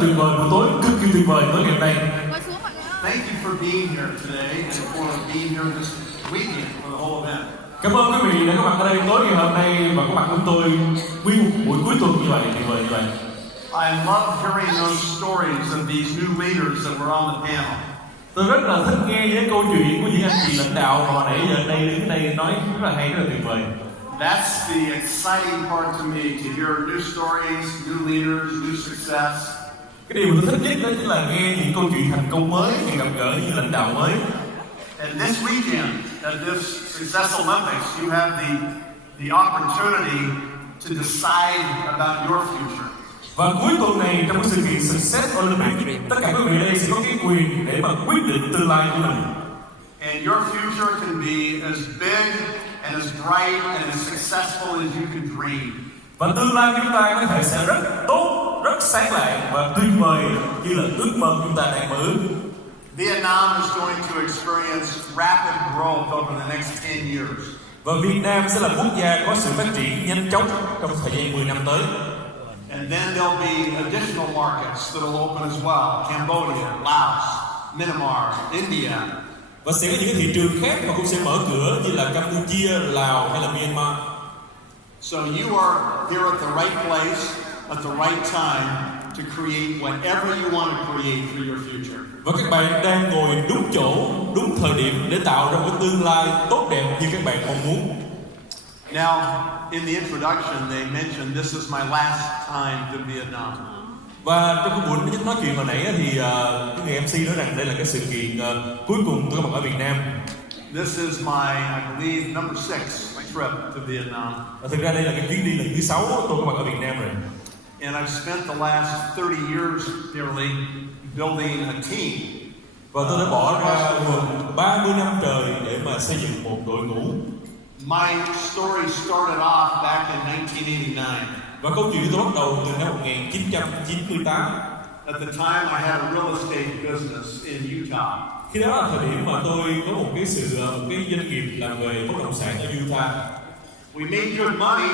tuyệt vời, buổi tối cực kỳ tuyệt vời tối ngày hôm nay. Thank you for being here today and for being here this weekend for the whole event. Cảm ơn quý vị đã có mặt ở đây tối ngày hôm nay và có mặt cùng tôi nguyên một buổi cuối tuần như vậy, tuyệt vời như vậy. I love hearing those stories of these new leaders that were on the panel. Tôi rất là thích nghe những câu chuyện của những anh chị lãnh đạo mà nãy giờ đây đứng đây nói rất là hay, rất là tuyệt vời. That's the exciting part to me, to hear new stories, new leaders, new success. Cái điều mà tôi thích nhất đó chính là nghe những câu chuyện thành công mới, những gặp gỡ những lãnh đạo mới. And this weekend, at this Success Olympics, you have the opportunity to decide about your future. Và cuối tuần này trong cái sự kiện Success Olympics, tất cả quý vị đây sẽ có cái quyền để mà quyết định tương lai của mình. And your future can be as big and as bright and as successful as you can dream. Và tương lai của chúng ta có thể sẽ rất tốt, rất sáng lạng và tuyệt vời như là ước mơ chúng ta đang mơ ước. Vietnam is going to experience rapid growth over the next 10 years. Và Việt Nam sẽ là quốc gia có sự phát triển nhanh chóng trong thời gian 10 năm tới. And then there'll be additional markets that will open as well. Cambodia, Laos, Myanmar, India. Và sẽ có những thị trường khác mà cũng sẽ mở cửa như là Campuchia, Lào hay là Myanmar. So you are here at the right place at the right time to create whatever you want to create for your future. Và các bạn đang ngồi đúng chỗ, đúng thời điểm để tạo ra một tương lai tốt đẹp như các bạn mong muốn. Now, in the introduction, they mentioned this is my last time to Vietnam. Và trong cái buổi nói chuyện hồi nãy thì cái người MC nói rằng đây là cái sự kiện cuối cùng tôi có mặt ở Việt Nam. This is my, I believe, number 6 trip to Vietnam. Và thực ra đây là cái chuyến đi lần thứ 6 tôi có mặt ở Việt Nam rồi. And I've spent the last 30 years nearly building a team. Và tôi đã bỏ ra gần 30 năm trời để mà xây dựng một đội ngũ. My story started off back in 1989. Và câu chuyện tôi bắt đầu từ năm 1998. At the time, I had a real estate business in Utah. Khi đó là thời điểm mà tôi có một cái doanh nghiệp làm về bất động sản ở Utah. We made good money,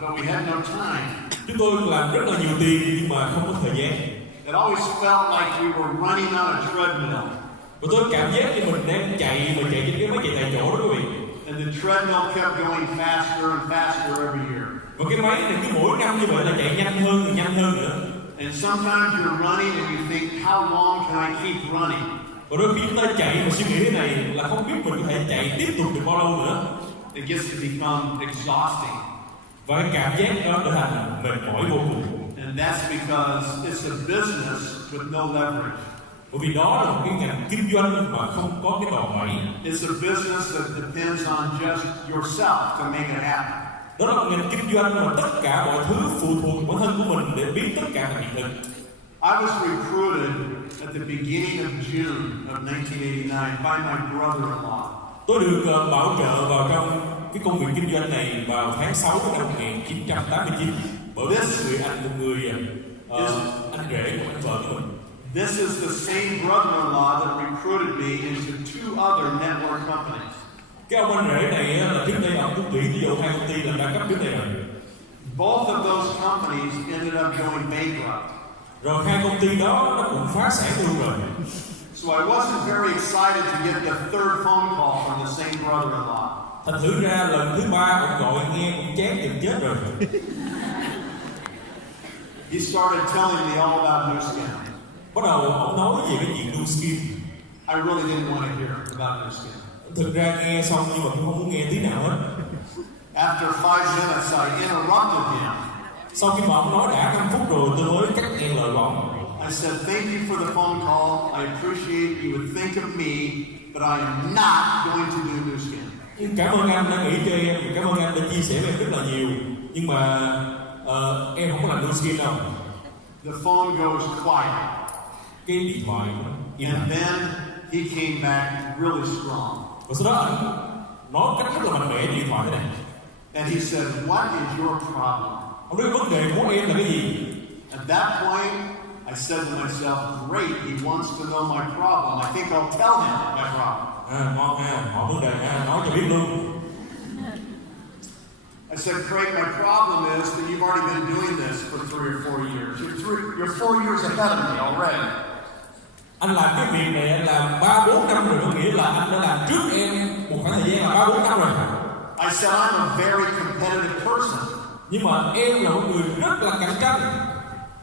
but we had no time. Chúng tôi làm rất là nhiều tiền nhưng mà không có thời gian. It always felt like we were running on a treadmill. Và tôi cảm giác như mình đang chạy trên cái máy chạy tại chỗ đó quý vị. And the treadmill kept going faster and faster every year. Và cái máy này cứ mỗi năm như vậy là chạy nhanh hơn nữa. And sometimes you're running and you think, how long can I keep running? Và đôi khi chúng ta chạy mà suy nghĩ thế này là không biết mình có thể chạy tiếp tục được bao lâu nữa. It gets to become exhausting. Và cái cảm giác đó trở thành mệt mỏi vô cùng. And that's because it's a business with no leverage. Bởi vì đó là một cái ngành kinh doanh mà không có cái đòn bẩy. It's a business that depends on just yourself to make it happen. Đó là một ngành kinh doanh mà tất cả mọi thứ phụ thuộc vào bản thân của mình để biến tất cả thành hiện thực. I was recruited at the beginning of June of 1989 by my brother-in-law. Tôi được bảo trợ vào trong cái công việc kinh doanh này vào tháng 6 năm 1989 bởi một người anh rể của anh vợ của mình. This is the same brother-in-law that recruited me into 2 other network companies. Cái ông anh rể này là trước đây ông cũng tuyển ví dụ 2 công ty làm đa cấp trước đây rồi. Both of those companies ended up going bankrupt. Rồi 2 công ty đó nó cũng phá sản luôn rồi. So I wasn't very excited to get the 3rd phone call from the same brother-in-law. Thành thử ra lần thứ 3 ông gọi nghe cũng chán gần chết rồi. He started telling me all about Nuskin. Bắt đầu ông nói về cái chuyện Nuskin. I really didn't want to hear about Nuskin. Thực ra nghe xong nhưng mà cũng không muốn nghe tí nào hết. After 5 minutes, I interrupted him. Sau khi mà ông nói đã 5 phút rồi, tôi mới cắt ngang lời của ông. I said, thank you for the phone call. I appreciate you would think of me, but I am not going to do Nuskin. Cảm ơn anh đã nghĩ cho em, cảm ơn anh đã chia sẻ với em rất là nhiều. Nhưng mà em không có làm Nuskin đâu. The phone goes quiet. Cái điện thoại And then he came back really strong. Và sau đó anh nói cách rất là mạnh mẽ điện thoại thế này. And he said, what is your problem? Ông nói vấn đề của em là cái gì? At that point, I said to myself, great, he wants to know my problem. I think I'll tell him my problem. Ngon ha, hỏi vấn đề ha, nói cho biết luôn. I said, Craig, my problem is that you've already been doing this for 3 or 4 years. You're 4 years ahead of me already. Anh làm cái việc này anh làm 3-4 năm rồi, có nghĩa là anh đã làm trước em một khoảng thời gian là 3-4 năm rồi. I said, I'm a very competitive person. Nhưng mà em là một người rất là cạnh tranh.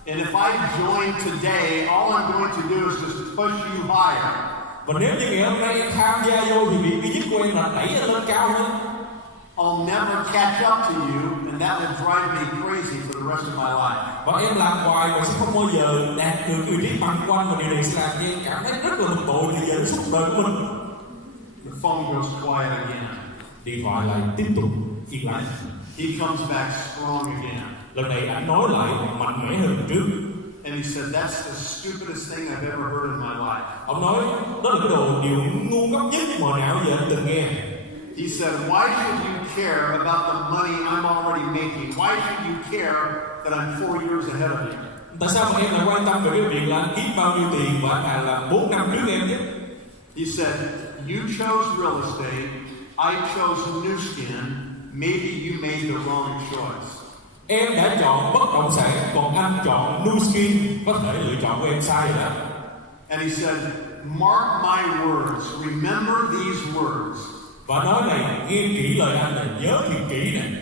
And if I join today, all I'm going to do is just push you higher. Và nếu như ngày hôm nay em tham gia vô thì việc duy nhất của em là đẩy anh lên cao hơn. I'll never catch up to you, and that will drive me crazy for the rest of my life. Và em làm hoài mà sẽ không bao giờ đạt được vị trí bằng quanh, và điều này sẽ làm cho em cảm thấy rất là bực bội thì giờ suốt đời của mình. The phone goes quiet again. Điện thoại lại tiếp tục yên lặng. He comes back strong again. Lần này anh nói lại mạnh mẽ hơn trước. And he said, that's the stupidest thing I've ever heard in my life. Ông nói đó là cái điều ngu ngốc nhất mà nào giờ anh từng nghe. He said, why should you care about the money I'm already making? Why should you care that I'm 4 years ahead of you? Tại sao mà em lại quan tâm về cái việc là anh kiếm bao nhiêu tiền và anh là 4 năm trước em chứ? He said, you chose real estate, I chose Nuskin, maybe you made the wrong choice. Em đã chọn bất động sản, còn anh chọn Nuskin, có thể lựa chọn của em sai rồi đó. And he said, mark my words, remember these words. Và nói này, nghe kỹ lời anh này, nhớ thiệt kỹ này.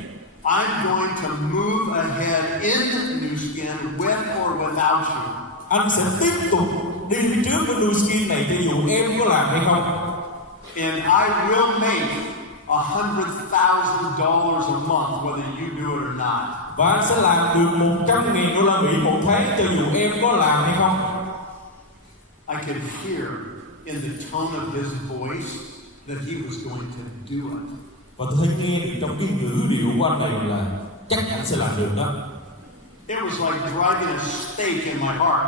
I'm going to move ahead in Nuskin with or without you. Anh sẽ tiếp tục đi phía trước với Nuskin này cho dù em có làm hay không. And I will make $100,000 a month whether you do it or not. Và anh sẽ làm được $100,000 một tháng cho dù em có làm hay không. I could hear in the tone of his voice that he was going to do it. Và tôi thấy nghe trong cái ngữ điệu của anh này là chắc anh sẽ làm được đó. It was like driving a stake in my heart.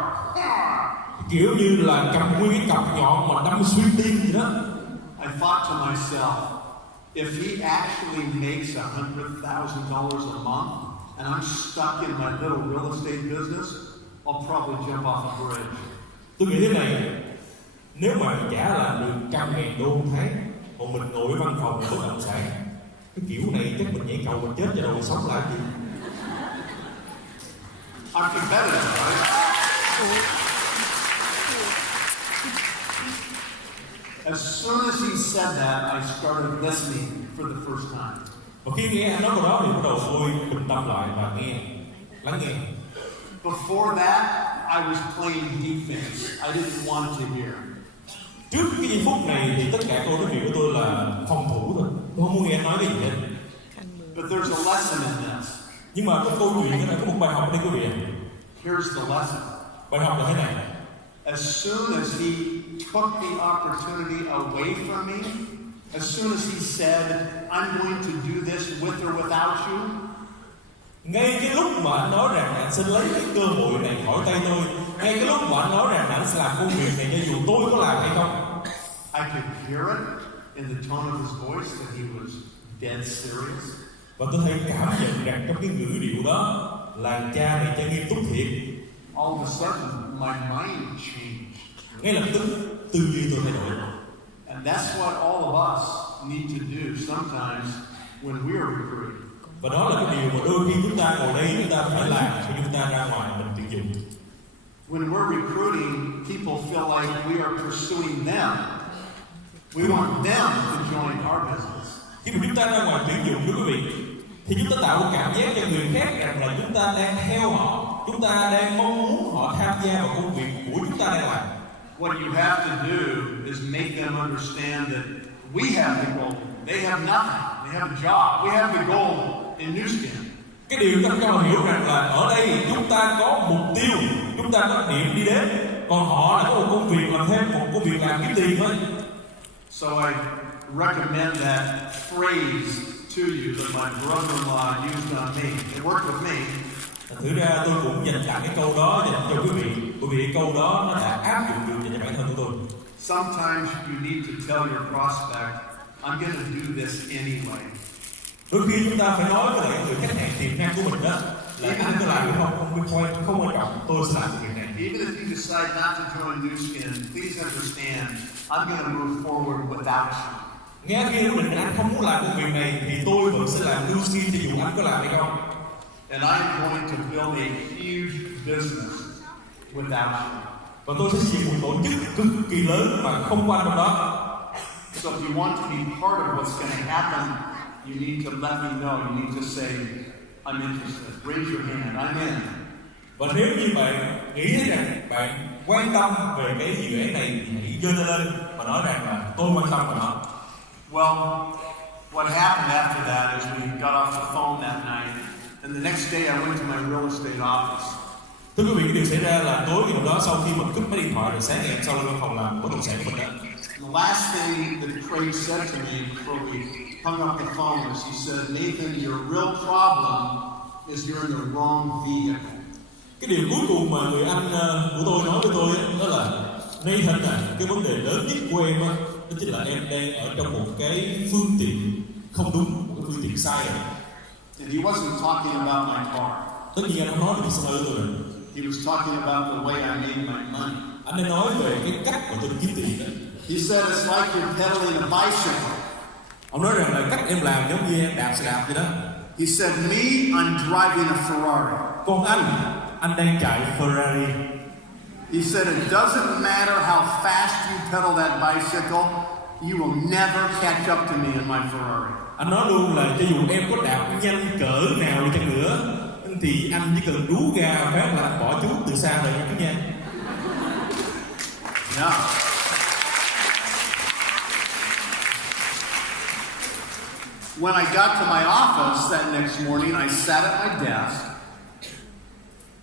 Kiểu như là cầm nguyên cái cọc nhọn mà đâm xuyên tim vậy đó. I thought to myself, if he actually makes $100,000 a month and I'm stuck in my little real estate business, I'll probably jump off a bridge. Tôi nghĩ thế này, nếu mà chả làm được $100,000 một tháng, còn mình ngồi ở văn phòng bất động sản, cái kiểu này chắc mình nhảy cầu mình chết cho rồi sống lại gì. I'm competitive, right? As soon as he said that, I started listening for the first time. Và khi nghe anh nói câu đó thì bắt đầu tôi bình tâm lại và lắng nghe. Before that, I was playing defense. I didn't want to hear. Trước cái giây phút này thì tất cả câu nói chuyện của tôi là phòng thủ thôi. Tôi không muốn nghe anh nói cái gì hết. But there's a lesson in this. Nhưng mà cái câu chuyện này có một bài học ở đây quý vị. Here's the lesson. Bài học là thế này. As soon as he took the opportunity away from me, as soon as he said, I'm going to do this with or without you, ngay cái lúc mà anh nói rằng anh sẽ lấy cái cơ hội này khỏi tay tôi, ngay cái lúc mà anh nói rằng anh sẽ làm công việc này cho dù tôi có làm hay không, I could hear it in the tone of his voice that he was dead serious. Và tôi thấy cảm nhận rằng trong cái ngữ điệu đó là cha này cha nghiêm túc thiệt. All of a sudden, my mind changed. Ngay lập tức tư duy tôi thay đổi. And that's what all of us need to do sometimes when we are recruiting. Và đó là cái điều mà đôi khi chúng ta ngồi đây chúng ta phải làm khi chúng ta ra ngoài mình tuyển dụng. When we're recruiting, people feel like we are pursuing them. We want them to join our business. Khi mà chúng ta ra ngoài tuyển dụng, quý vị, thì chúng ta tạo một cảm giác cho người khác rằng là chúng ta đang theo họ, chúng ta đang mong muốn họ tham gia vào công việc của chúng ta đang làm. What you have to do is make them understand that we have the goal. They have nothing. They have a job. We have the goal in Nuskin. Cái điều chúng ta hiểu rằng là ở đây chúng ta có mục tiêu, chúng ta có điểm đi đến, còn họ là có một công việc làm thêm, một công việc làm kiếm tiền thôi. So I recommend that phrase to you that my brother-in-law used on me. It worked with me. Thử ra tôi cũng dành tặng cái câu đó dành cho quý vị, bởi vì cái câu đó nó đã áp dụng được cho bản thân của tôi. Sometimes you need to tell your prospect, I'm going to do this anyway. Đôi khi chúng ta phải nói với lại người khách hàng tiềm năng của mình đó là anh có làm hay không quan trọng, tôi sẽ làm việc này. Even if you decide not to join Nuskin, please understand, I'm going to move forward without you. Nghe khi quyết định anh không muốn làm công việc này thì tôi vẫn sẽ làm Nuskin cho dù anh có làm hay không. And I am going to build a huge business without you. Và tôi sẽ xây dựng một tổ chức cực kỳ lớn mà không có anh trong đó. So if you want to be part of what's going to happen, you need to let me know. You need to say, I'm interested. Raise your hand. I'm in. Và nếu như bạn nghĩ rằng bạn quan tâm về cái dự án này thì hãy giơ tay lên và nói rằng là tôi quan tâm vào nó. Well, what happened after that is we got off the phone that night, and the next day I went to my real estate office. Thưa quý vị, cái điều xảy ra là tối ngày hôm đó sau khi mình cúp máy điện thoại rồi sáng ngày hôm sau lên văn phòng làm bất động sản của mình đó. The last thing that Craig said to me before we hung up the phone was he said, Nathan, your real problem is you're in the wrong vehicle. Cái điều cuối cùng mà người anh của tôi nói với tôi đó là Nathan à, cái vấn đề lớn nhất của em đó chính là em đang ở trong một cái phương tiện không đúng, một cái phương tiện sai rồi. And he wasn't talking about my car. Tất nhiên anh không nói về cái xe hơi tôi rồi. He was talking about the way I made my money. Anh đang nói về cái cách mà tôi kiếm tiền đó. He said it's like you're pedaling a bicycle. Ông nói rằng là cách em làm giống như em đạp xe đạp vậy đó. He said, me, I'm driving a Ferrari. Còn anh đang chạy Ferrari. He said, it doesn't matter how fast you pedal that bicycle, you will never catch up to me in my Ferrari. Anh nói luôn là cho dù em có đạp nhanh cỡ nào đi chăng nữa thì anh chỉ cần rú ga phát là anh bỏ chú từ xa rồi nha quý nha. Yeah. When I got to my office that next morning, I sat at my desk.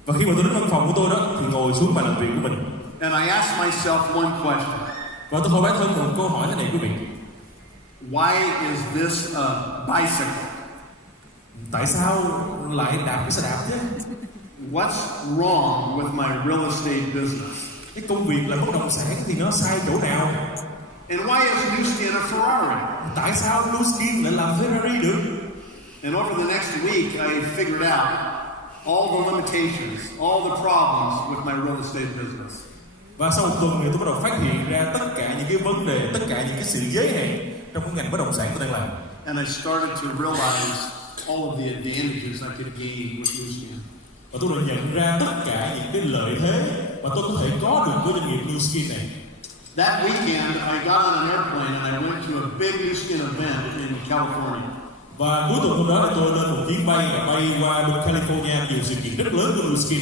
Và khi mà tôi đến văn phòng của tôi đó thì ngồi xuống bàn làm việc của mình. And I asked myself one question. Và tôi hỏi bản thân một câu hỏi thế này quý vị. Why is this a bicycle? Tại sao lại đạp cái xe đạp chứ? What's wrong with my real estate business? Cái công việc là bất động sản thì nó sai chỗ nào? And why is Nuskin a Ferrari? Tại sao Nuskin lại làm Ferrari được? And over the next week, I figured out all the limitations, all the problems with my real estate business. Và sau một tuần thì tôi bắt đầu phát hiện ra tất cả những cái vấn đề, tất cả những cái sự giới hạn trong cái ngành bất động sản tôi đang làm. And I started to realize all of the advantages I could gain with Nuskin. Và tôi đã nhận ra tất cả những cái lợi thế mà tôi có thể có được với doanh nghiệp Nuskin này. That weekend, I got on an airplane and I went to a big Nuskin event in California. Và cuối tuần hôm đó thì tôi lên một chuyến bay và bay qua bên California, nhiều sự kiện rất lớn của Nuskin.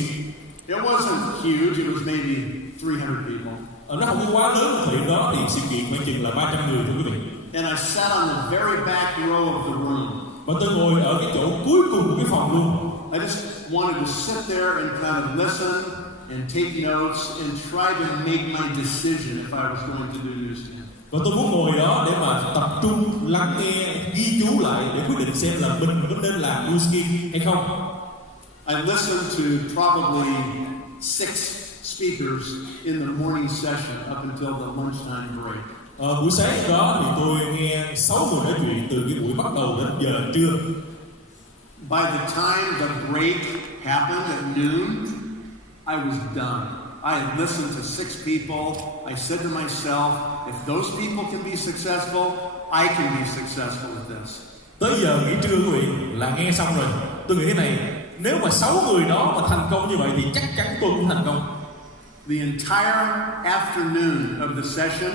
It wasn't huge, it was maybe 300 people. Nó không có quá lớn ở thời điểm đó thì sự kiện khoảng chừng là 300 người thưa quý vị. And I sat on the very back row of the room. Và tôi ngồi ở cái chỗ cuối cùng của cái phòng luôn. I just wanted to sit there and kind of listen and take notes and try to make my decision if I was going to do Nuskin. Và tôi muốn ngồi đó để mà tập trung lắng nghe, ghi chú lại để quyết định xem là mình có nên làm Nuskin hay không. I listened to probably 6 speakers in the morning session up until the lunchtime break. Buổi sáng đó thì tôi nghe 6 người nói chuyện từ cái buổi bắt đầu đến giờ trưa. By the time the break happened at noon, I was done. I had listened to 6 people. I said to myself, if those people can be successful, I can be successful with this. Tới giờ nghỉ trưa quý vị là nghe xong rồi. Tôi nghĩ thế này, nếu mà 6 người đó mà thành công như vậy thì chắc chắn tôi cũng thành công. The entire afternoon of the session,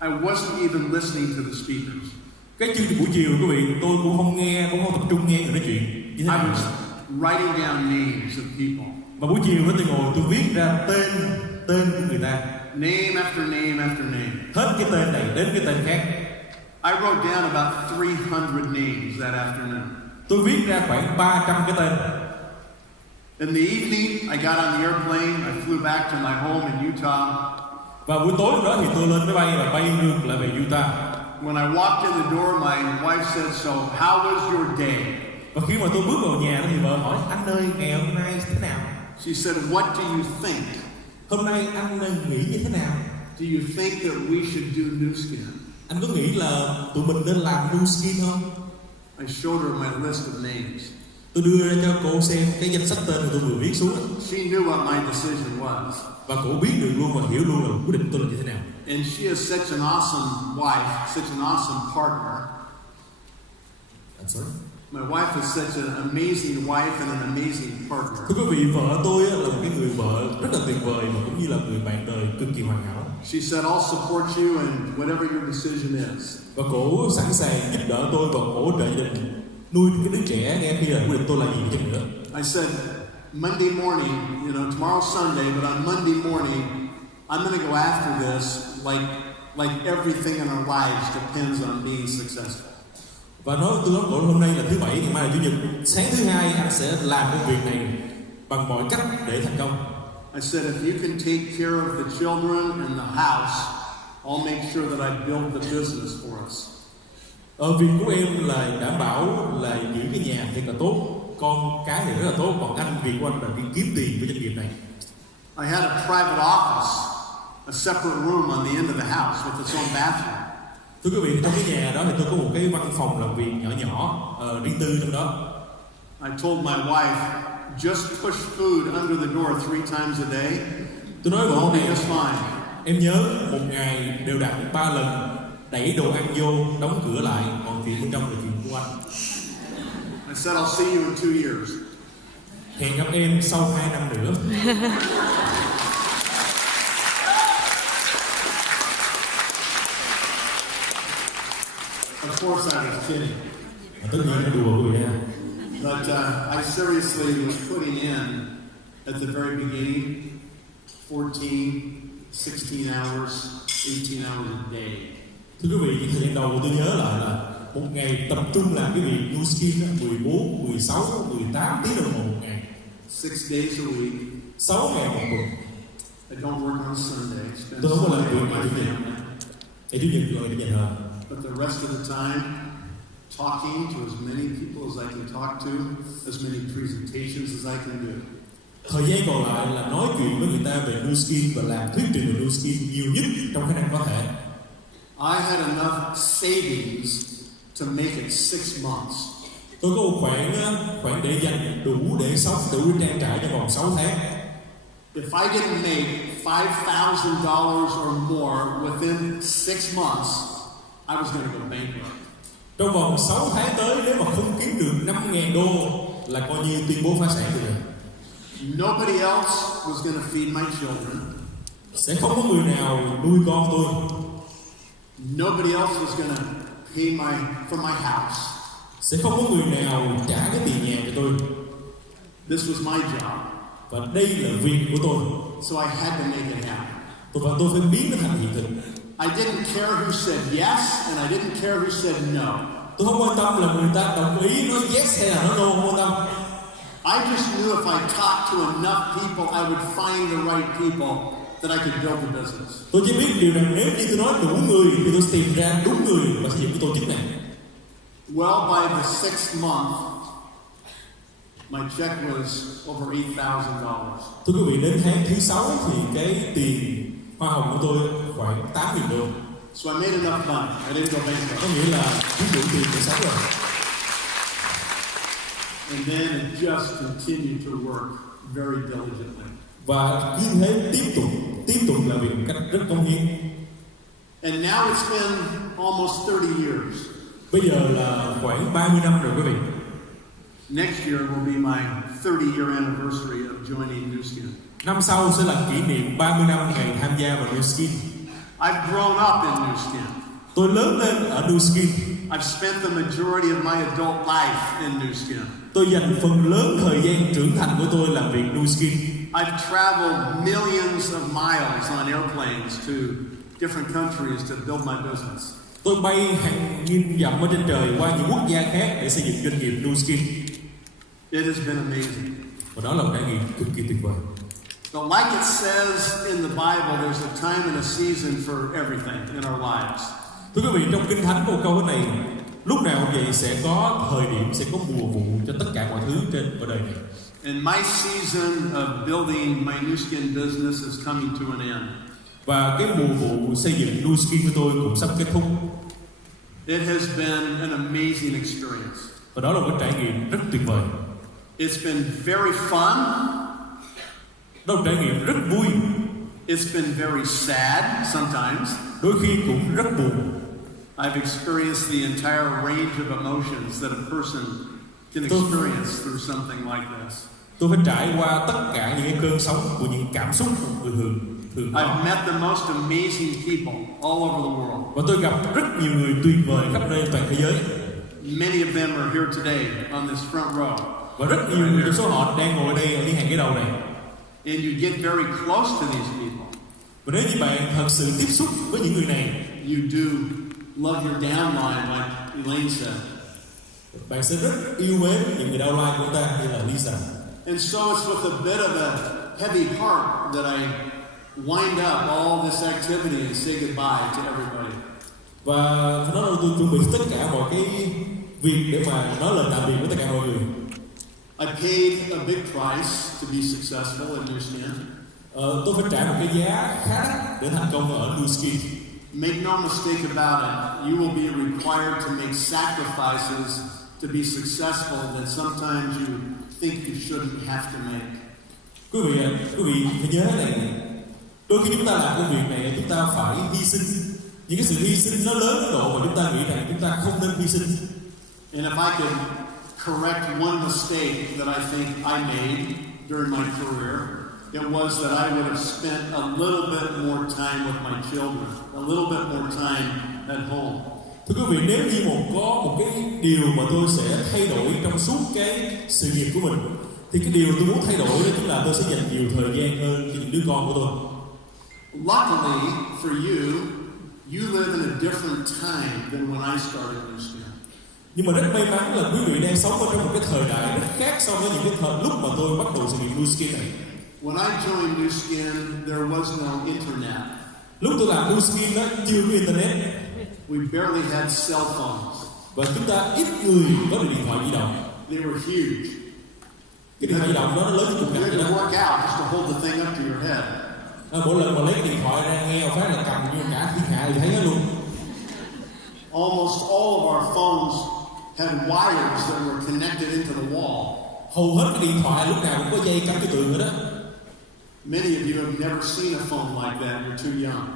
I wasn't even listening to the speakers. Cái chương trình buổi chiều quý vị, tôi cũng không nghe, cũng không tập trung nghe người nói chuyện. Như thế I nào? was writing down names of people. Và buổi chiều đó tôi ngồi tôi viết ra tên của người ta. Name after name after name. Hết cái tên này đến cái tên khác. I wrote down about 300 names that afternoon. Tôi viết ra khoảng 300 cái tên. In the evening, I got on the airplane. I flew back to my home in Utah. Và buổi tối hôm đó thì tôi lên máy bay và bay ngược lại về Utah. When I walked in the door, my wife said, "So, how was your day?" Và khi mà tôi bước vào nhà thì vợ hỏi, anh ơi, ngày hôm nay thế nào? She said, "What do you think? Hôm nay anh nghĩ như thế nào? Do you think that we should do Nuskin?" Anh có nghĩ là tụi mình nên làm Nuskin không? I showed her my list of names. Tôi đưa ra cho cô xem cái danh sách tên mà tôi vừa viết xuống. She knew what my decision was. Và cô biết được luôn và hiểu luôn là quyết định tôi là như thế nào. And she is such an awesome wife, such an awesome partner. I'm sorry. My wife is such an amazing wife and an amazing partner. Thưa quý vị, vợ tôi là một cái người vợ rất là tuyệt vời và cũng như là người bạn đời cực kỳ hoàn hảo. She said, I'll support you in whatever your decision is. Và cổ sẵn sàng giúp đỡ tôi và hỗ trợ gia đình nuôi cái đứa trẻ nghe khi là quyết định tôi là gì chứ nữa. I said, Monday morning, tomorrow's Sunday, but on Monday morning, I'm going to go after this like everything in our lives depends on being successful. Và tôi nói cổ hôm nay là thứ bảy, ngày mai là chủ nhật, sáng thứ hai anh sẽ làm công việc này bằng mọi cách để thành công. I said, if you can take care of the children and the house, I'll make sure that I build the business for us. Việc của em là đảm bảo là giữ cái nhà thiệt là tốt, con cái thì rất là tốt, còn anh việc của anh là đi kiếm tiền với doanh nghiệp này. I had a private office, a separate room on the end of the house with its own bathroom. Thưa quý vị, trong cái nhà đó thì tôi có một cái văn phòng làm việc nhỏ riêng tư trong đó. I told my wife, just push food under the door 3 times a day. Tôi nói vợ Be just fine. em nhớ một ngày đều đặn 3 lần đẩy đồ ăn vô, đóng cửa lại, còn chuyện bên trong là chuyện của anh. I said, I'll see you in 2 years. Hẹn gặp em sau 2 năm nữa. Of course I was kidding. Tất nhiên nó đùa quý vị ha. But I seriously was putting in at the very beginning 14, 16 hours, 18 hours a day. Thưa quý vị, thời gian đầu của tôi nhớ lại là một ngày tập trung làm cái việc Nuskin 14, 16, 18 tiếng đồng hồ một ngày. 6 days a week. 6 ngày một tuần. I don't work on Sunday. Spend Tôi không có làm Sunday việc with my ngày Chủ nhật. family. Ngày Chủ nhật là ngày Chủ nhật hơn. But the rest of the time, talking to as many people as I can talk to, as many presentations as I can do. Thời gian còn lại là nói chuyện với người ta về Nuskin và làm thuyết trình về Nuskin nhiều nhất trong khả năng có thể. I had enough savings to make it 6 months. Tôi có một khoản để dành đủ để sống, đủ để trang trải trong vòng 6 tháng. If I didn't make $5,000 or more within 6 months, I was going to go bankrupt. Trong vòng 6 tháng tới, nếu mà không kiếm được 5.000 đô là coi như tuyên bố phá sản rồi. Nobody else was going to feed my children. Sẽ không có người nào nuôi con tôi. Nobody else was going to pay for my house. Sẽ không có người nào trả cái tiền nhà cho tôi. This was my job. Và đây là việc của tôi. So I had to make it happen. Và tôi phải biến nó thành hiện thực. I didn't care who said yes and I didn't care who said no. Tôi không quan tâm là người ta đồng ý nói yes hay là nói no, không quan tâm. I just knew if I talked to enough people, I would find the right people that I could build the business. Tôi chỉ biết điều rằng nếu như tôi nói đủ người thì tôi sẽ tìm ra đúng người và xây dựng cái tổ chức này. Well, by the 6th month, my check was over $8,000. Thưa quý vị, đến tháng thứ 6 thì cái tiền hoa hồng của tôi khoảng 8.000 đô. So I made enough money. I didn't go bankrupt. Có nghĩa là kiếm đủ tiền để sống rồi. And then it just continued to work very diligently. Và cứ thế tiếp tục làm việc một cách rất cống hiến. And now it's been almost 30 years. Bây giờ là khoảng 30 năm rồi quý vị. Next year will be my 30-year anniversary of joining Nuskin. Năm sau sẽ là kỷ niệm 30 năm ngày tham gia vào Nuskin. I've grown up in Nuskin. Tôi lớn lên ở Nuskin. I've spent the majority of my adult life in Nuskin. Tôi dành phần lớn thời gian trưởng thành của tôi làm việc Nuskin. I've traveled millions of miles on airplanes to different countries to build my business. Tôi bay hàng nghìn dặm ở trên trời qua những quốc gia khác để xây dựng doanh nghiệp Nuskin. It has been amazing. Và đó là một trải nghiệm cực kỳ tuyệt vời. But like it says in the Bible, there's a time and a season for everything in our lives. Thưa quý vị, trong Kinh Thánh có một câu thế này: lúc nào cũng vậy, sẽ có thời điểm, sẽ có mùa vụ cho tất cả mọi thứ trên ở đời này. And my season of building my Nuskin business is coming to an end. Và cái mùa vụ xây dựng Nuskin của tôi cũng sắp kết thúc. It has been an amazing experience. Và đó là một trải nghiệm rất tuyệt vời. It's been very fun. Đó là một trải nghiệm rất vui. It's been very sad sometimes. Đôi khi cũng rất buồn. I've experienced the entire range of emotions that a person can experience through something like this. Tôi phải trải qua tất cả những cái cơn sóng của những cảm xúc của người thường có. I've met the most amazing people all over the world. Và tôi gặp rất nhiều người tuyệt vời khắp nơi toàn thế giới. Many of them are here today on this front row. Và rất nhiều người trong số họ đang ngồi đây ở những hàng ghế đầu này. And you get very close to these people. Và nếu như bạn thật sự tiếp xúc với những người này, You do love your downline, like Elaine said. bạn sẽ rất yêu mến những người downline của chúng ta như là Lisa. And so it's with a bit of a heavy heart that I wind up all this activity and say goodbye to everybody. Và nó là tôi chuẩn bị tất cả mọi cái việc để mà nói lời tạm biệt với tất cả mọi người. I paid a big price to be successful in Nuskin. Tôi phải trả một cái giá khá đắt để thành công ở Nuskin. Make no mistake about it, you will be required to make sacrifices to be successful that sometimes you think you shouldn't have to make. Quý vị phải nhớ này, đôi khi chúng ta làm công việc này chúng ta phải hy sinh. Những cái sự hy sinh nó lớn đến độ mà chúng ta nghĩ rằng chúng ta không nên hy sinh. And if I could correct one mistake that I think I made during my career, it was that I would have spent a little bit more time with my children, a little bit more time at home. Thưa quý vị, nếu như có một cái điều mà tôi sẽ thay đổi trong suốt cái sự nghiệp của mình, thì cái điều tôi muốn thay đổi đó chính là tôi sẽ dành nhiều thời gian hơn cho những đứa con của tôi. Luckily for you, you live in a different time than when I started Nuskin. Nhưng mà rất may mắn là quý vị đang sống ở trong một cái thời đại rất khác so với những cái thời lúc mà tôi bắt đầu sự nghiệp Nuskin này. When I joined Nuskin, there was no internet. Lúc tôi làm Nuskin đó chưa có internet. We barely had cell phones. Và chúng ta ít người có được điện thoại di động. They were huge. Cái điện thoại di động đó nó lớn như cục You gạch had vậy to đó. work out just to hold the thing up to your head. Mỗi lần mà lấy cái điện thoại ra nghe một phát là cầm như cả thiên hạ thì thấy hết luôn. Almost all of our phones had wires that were connected into the wall. Hầu hết cái điện thoại lúc nào cũng có dây cắm cái tường nữa đó. Many of you have never seen a phone like that. You're too young.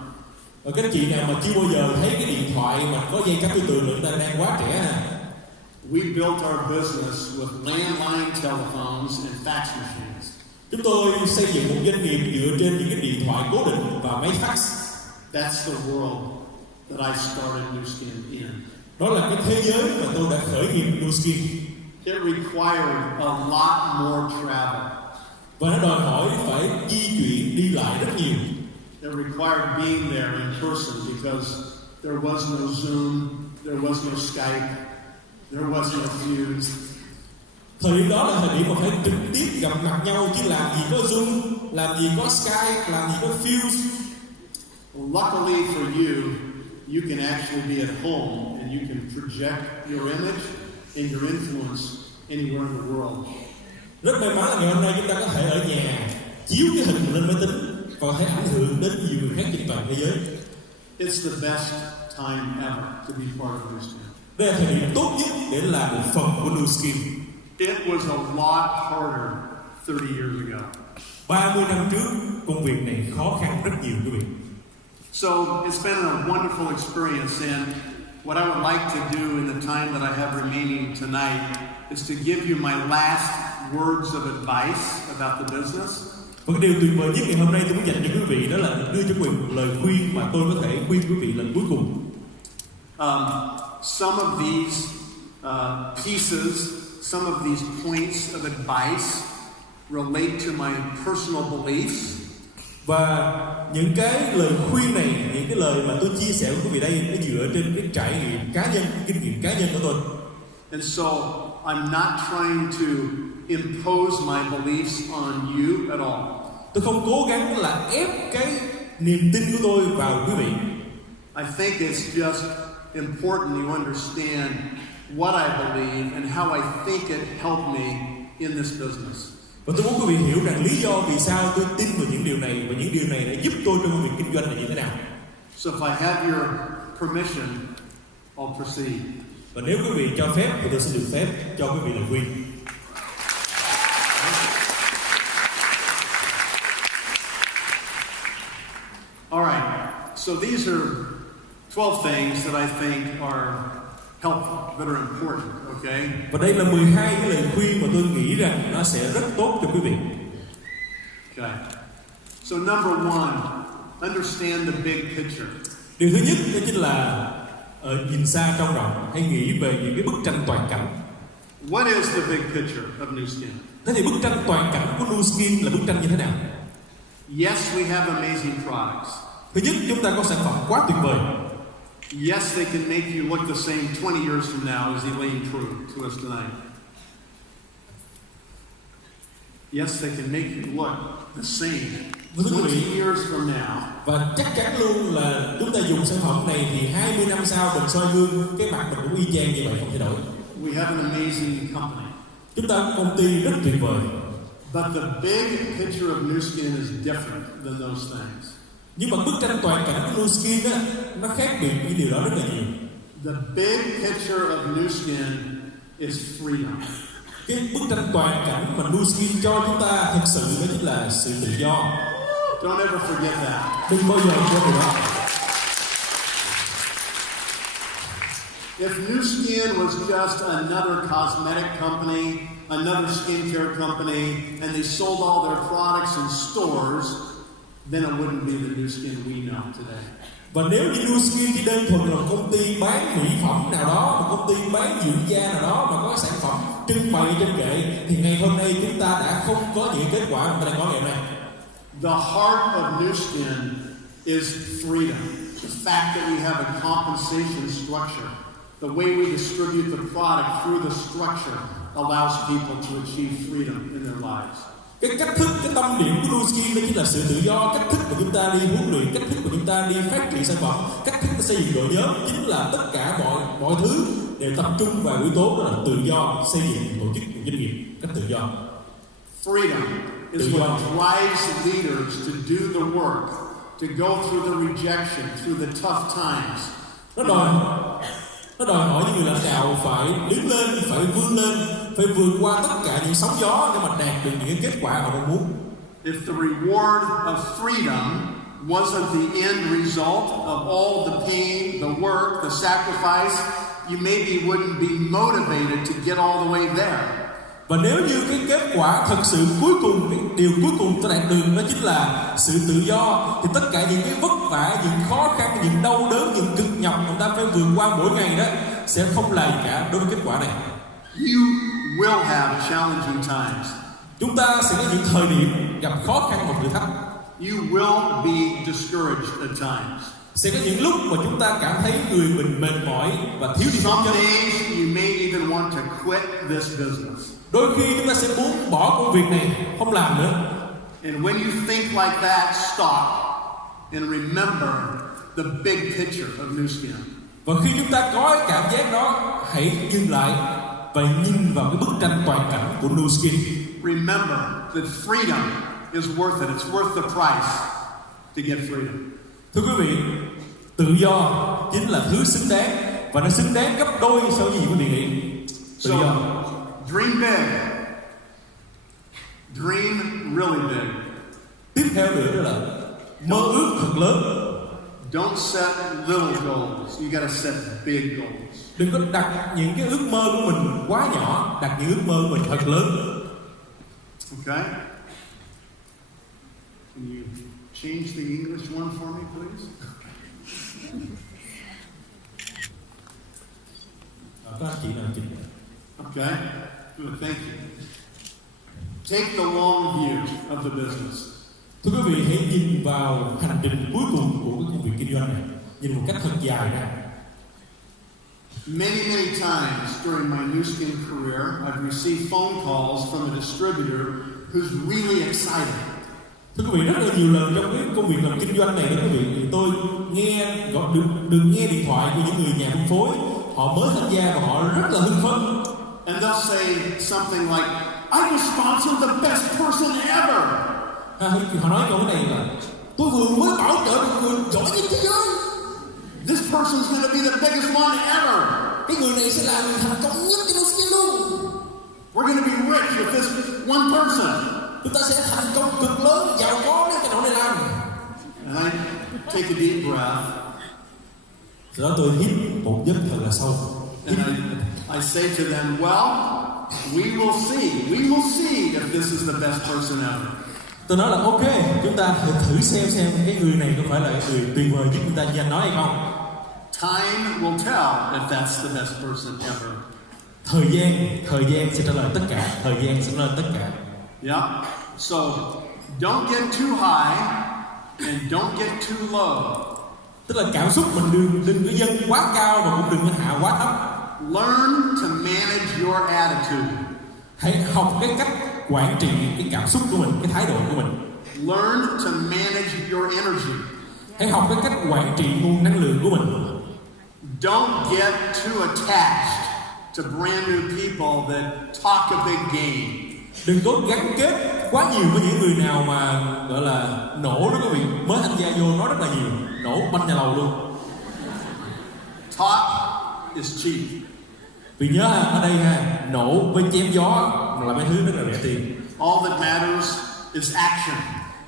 Và các chị nào mà chưa bao giờ thấy cái điện thoại mà có dây cắm cái tường nữa, chúng ta đang quá trẻ à. We built our business with landline telephones and fax machines. Chúng tôi xây dựng một doanh nghiệp dựa trên những cái điện thoại cố định và máy fax. That's the world that I started Nuskin in. Đó là cái thế giới mà tôi đã khởi nghiệp Nuskin. It required a lot more travel. Và nó đòi hỏi phải di chuyển đi lại rất nhiều. It required being there in person because there was no Zoom, there was no Skype, there was no Fuse. Thời điểm đó là thời điểm mà phải trực tiếp gặp mặt nhau, chứ làm gì có Zoom, làm gì có Skype, làm gì có Fuse. Luckily for you, you can actually be at home and you can project your image and your influence anywhere in the world. Rất may mắn là ngày hôm nay chúng ta có thể ở nhà chiếu cái hình lên máy tính và có thể ảnh hưởng đến nhiều người khác trên toàn thế giới. It's the best time ever to be part of Nuskin. Đây là thời điểm tốt nhất để làm một phần của Nuskin. It was a lot harder 30 years ago. 30 năm trước, công việc này khó khăn rất nhiều quý vị. So it's been a wonderful experience, and what I would like to do in the time that I have remaining tonight is to give you my last words of advice about the business. Và cái điều tuyệt vời nhất ngày hôm nay tôi muốn dành cho quý vị đó là đưa cho quý vị một lời khuyên mà tôi có thể khuyên quý vị lần cuối cùng. Some of these pieces, some of these points of advice relate to my personal beliefs. Và những cái lời khuyên này, những cái lời mà tôi chia sẻ với quý vị đây nó dựa trên cái trải nghiệm cá nhân, kinh nghiệm cá nhân của tôi. And so I'm not trying to impose my beliefs on you at all. Tôi không cố gắng là ép cái niềm tin của tôi vào quý vị. I think it's just important you understand what I believe and how I think it helped me in this business. Và tôi muốn quý vị hiểu rằng lý do vì sao tôi tin vào những điều này và những điều này đã giúp tôi trong công việc kinh doanh là như thế nào. So if I have your permission, I'll proceed. Và nếu quý vị cho phép thì tôi sẽ được phép cho quý vị lời khuyên. So these are 12 things that I think are helpful, that are important, okay? Và đây là 12 cái lời khuyên mà tôi nghĩ rằng nó sẽ rất tốt cho quý vị. Okay. So number one, understand the big picture. Điều thứ nhất đó chính là nhìn xa trông rộng, hay nghĩ về những cái bức tranh toàn cảnh. What is the big picture of Nuskin? Thế thì bức tranh toàn cảnh của Nuskin là bức tranh như thế nào? Yes, we have amazing products. Thứ nhất, chúng ta có sản phẩm quá tuyệt vời. Yes, they can make you look the same 20 years from now, as Elaine true to us tonight. Yes, they can make you look the same 20 years from now. Và chắc chắn luôn là chúng ta dùng sản phẩm này thì 20 năm sau mình soi gương, cái mặt mình cũng y chang như vậy, không thay đổi. We have an amazing company. Chúng ta có công ty rất tuyệt vời. But the big picture of Nuskin is different than those things. Nhưng mà bức tranh toàn cảnh của Nuskin á, nó khác biệt với điều đó rất là nhiều. The big picture of Nuskin is freedom. Cái bức tranh toàn cảnh mà Nuskin cho chúng ta thực sự đó chính là sự tự do. Don't ever forget that. Đừng bao giờ quên điều đó. If Nuskin was just another cosmetic company, another skincare company, and they sold all their products in stores, then it wouldn't be the Nuskin we know today. Và nếu như Nuskin chỉ đơn thuần là một công ty bán mỹ phẩm nào đó, một công ty bán dưỡng da nào đó mà có sản phẩm trưng bày trên kệ, thì ngày hôm nay chúng ta đã không có những kết quả mà ta đang có ngày hôm nay. The heart of Nuskin is freedom. The fact that we have a compensation structure, the way we distribute the product through the structure allows people to achieve freedom in their lives. Cái cách thức, cái tâm điểm của Nuskin đó chính là sự tự do. Cách thức mà chúng ta đi huấn luyện, cách thức mà chúng ta đi phát triển sản phẩm, cách thức xây dựng đội nhóm, chính là tất cả mọi thứ đều tập trung vào yếu tố đó là tự do, xây dựng tổ chức một doanh nghiệp cách tự do. Freedom is what drives leaders to do the work, to go through the rejection, through the tough times. Nó đòi hỏi những người lãnh đạo phải đứng lên, phải vươn lên, phải vượt qua tất cả những sóng gió để mà đạt được những kết quả họ mong muốn. If the reward of freedom wasn't the end result of all the pain, the work, the sacrifice, you maybe wouldn't be motivated to get all the way there. Và nếu như cái kết quả thật sự cuối cùng, cái điều cuối cùng ta đạt được đó chính là sự tự do, thì tất cả những cái vất vả, những khó khăn, những đau đớn, những cực nhọc mà ta phải vượt qua mỗi ngày đó sẽ không là gì cả đối với kết quả này. You will have challenging times. Chúng ta sẽ có những thời điểm gặp khó khăn và thử thách. You will be discouraged at times. Sẽ có những lúc mà chúng ta cảm thấy người mình mệt mỏi và thiếu đi Some phương châm. days you may even want to quit this business. Đôi khi chúng ta sẽ muốn bỏ công việc này, không làm nữa. And when you think like that, stop and remember the big picture of Nuskin. Và khi chúng ta có cái cảm giác đó, hãy dừng lại và nhìn vào cái bức tranh toàn cảnh của Nuskin. Remember that freedom is worth it. It's worth the price to get freedom. Thưa quý vị, tự do chính là thứ xứng đáng và nó xứng đáng gấp đôi so với gì quý vị nghĩ. Tự do. Dream big. Dream really big. Tiếp theo nữa đó là mơ ước thật lớn. Don't set little goals. You got to set big goals. Đừng có đặt những cái ước mơ của mình quá nhỏ, đặt những ước mơ của mình thật lớn. Okay? Can you change the English one for me, please? Các anh chị nào chỉnh. Okay? Good, thank you. Take the long view of the business. Thưa quý vị, hãy nhìn vào hành trình cuối cùng của cái công việc kinh doanh này, nhìn một cách thật dài ra. Many times during my Nuskin career, I've received phone calls from a distributor who's really excited. Thưa quý vị, rất là nhiều lần trong cái công việc làm kinh doanh này đó quý vị, thì tôi được nghe điện thoại của những người nhà phân phối, họ mới tham gia và họ rất là hưng phấn. And they'll say something like, I was sponsored the best person ever. Họ nói câu này là tôi vừa mới bảo trợ một người giỏi nhất thế giới. This person's going to be the biggest one ever. Cái người này sẽ là người thành công nhất trong Nuskin luôn. We're going to be rich with this one person. Chúng ta sẽ thành công cực lớn, giàu có nếu cái đội này làm. And take a deep breath. Sau đó tôi hít một giấc thật là sâu. And I say to them, well, we will see if this is the best person ever. Tôi nói là ok, chúng ta thử xem cái người này có phải là cái người tuyệt vời nhất chúng ta dành nói hay không. Time will tell if that's the best person ever. Thời gian sẽ trả lời tất cả. Thời gian sẽ trả lời tất cả. Yeah. So don't get too high and don't get too low. Tức là cảm xúc mình đừng có dâng quá cao và cũng đừng có hạ quá thấp. Learn to manage your attitude. Hãy học cái cách quản trị cái cảm xúc của mình, cái thái độ của mình. Learn to manage your energy. Hãy học cái cách quản trị nguồn năng lượng của mình. Don't get too attached to brand new people that talk a big game. Đừng có gắn kết quá nhiều với những người nào mà gọi là nổ đó quý vị, mới tham gia vô nói rất là nhiều, nổ banh nhà lầu luôn. Talk is cheap. Vì nhớ ở đây nổ với chém gió là mấy thứ rất là rẻ tiền. All that matters is action.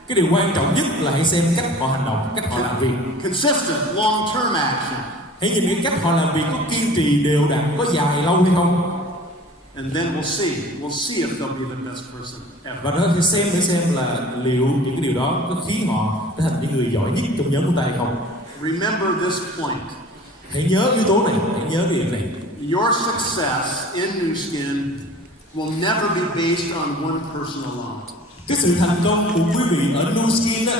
Cái điều quan trọng nhất là hãy xem cách họ hành động, cách họ làm việc. Consistent, long-term action. Hãy nhìn cái cách họ làm việc có kiên trì đều đặn, có dài lâu hay không. And then we'll see if they'll be the best person ever. Và đó thì xem để xem là liệu những cái điều đó có khiến họ trở thành những người giỏi nhất trong nhóm của ta hay không. Remember this point. Hãy nhớ yếu tố này, hãy nhớ cái điều này. Your success in Nuskin will never be based on one person alone. Cái sự thành công của quý vị ở Nuskin đó,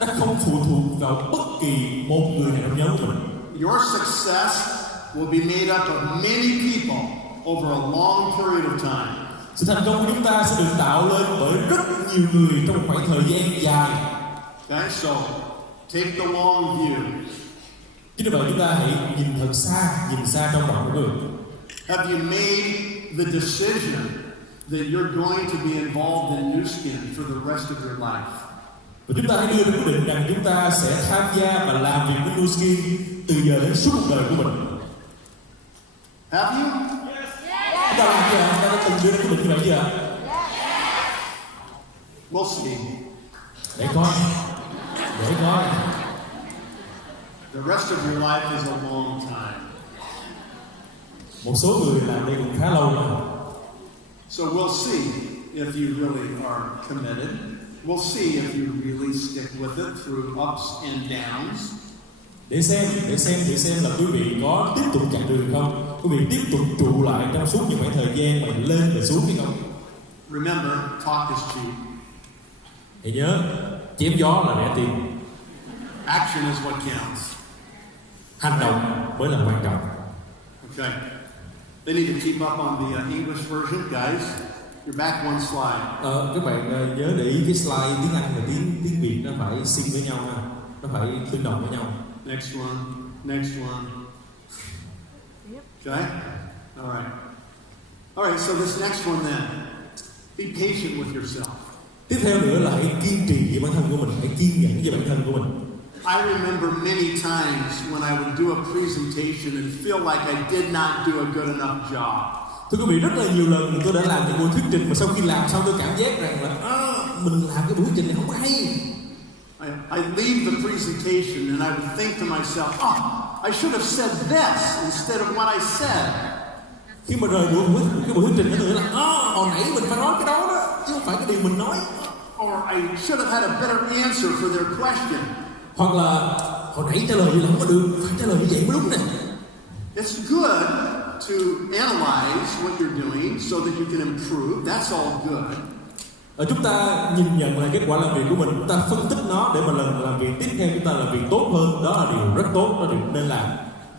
nó không phụ thuộc vào bất kỳ một người nào trong nhóm của mình. Your success will be made up of many people over a long period of time. Sự thành công của chúng ta sẽ được tạo lên bởi rất nhiều người trong một khoảng thời gian dài. Okay, so take the long view. Chính vì vậy chúng ta hãy nhìn thật xa, nhìn xa trong vòng của người. Have you made the decision that you're going to be involved in Nuskin for the rest of your life? Và chúng ta hãy đưa ra quyết định rằng chúng ta sẽ tham gia và làm việc với Nuskin từ giờ đến suốt cuộc đời của mình. Have you? Chúng ta làm chưa? Chúng ta đã từng đưa ra quyết định như vậy chưa? We'll see. Để coi. The rest of your life is a long time. Một số người làm đây cũng khá lâu rồi. So we'll see if you really are committed. We'll see if you really stick with it through ups and downs. Để xem là quý vị có tiếp tục chặng đường không? Quý vị tiếp tục trụ lại trong suốt những khoảng thời gian mà lên và xuống hay không? Remember, talk is cheap. Hãy nhớ, chém gió là rẻ tiền. Action is what counts. Hành động mới là quan trọng. Okay. They need to keep up on the English version, guys. You're back one slide. Các bạn nhớ để ý cái slide tiếng Anh và tiếng Việt nó phải sync với nhau ha. Nó phải tương đồng với nhau. Next one. Okay? All right, so this next one then. Be patient with yourself. Tiếp theo nữa là hãy kiên trì với bản thân của mình, hãy kiên nhẫn với bản thân của mình. I remember many times when I would do a presentation and feel like I did not do a good enough job. Thưa quý vị, rất là nhiều lần tôi đã làm những buổi thuyết trình mà sau khi làm xong tôi cảm giác rằng là mình làm cái buổi thuyết trình này không có hay. I leave the presentation and I would think to myself, I should have said this instead of what I said. Khi mà rời cái buổi thuyết trình nó tưởng là hồi nãy mình phải nói cái đó chứ không phải cái điều mình nói. Or I should have had a better answer for their question. Hoặc là hồi nãy trả lời như là không có được, phải trả lời như vậy mới đúng nè. It's good to analyze what you're doing so that you can improve. That's all good. Chúng ta nhìn nhận lại kết quả làm việc của mình, chúng ta phân tích nó để mà lần làm việc tiếp theo chúng ta làm việc tốt hơn, đó là điều rất tốt, đó là điều nên làm.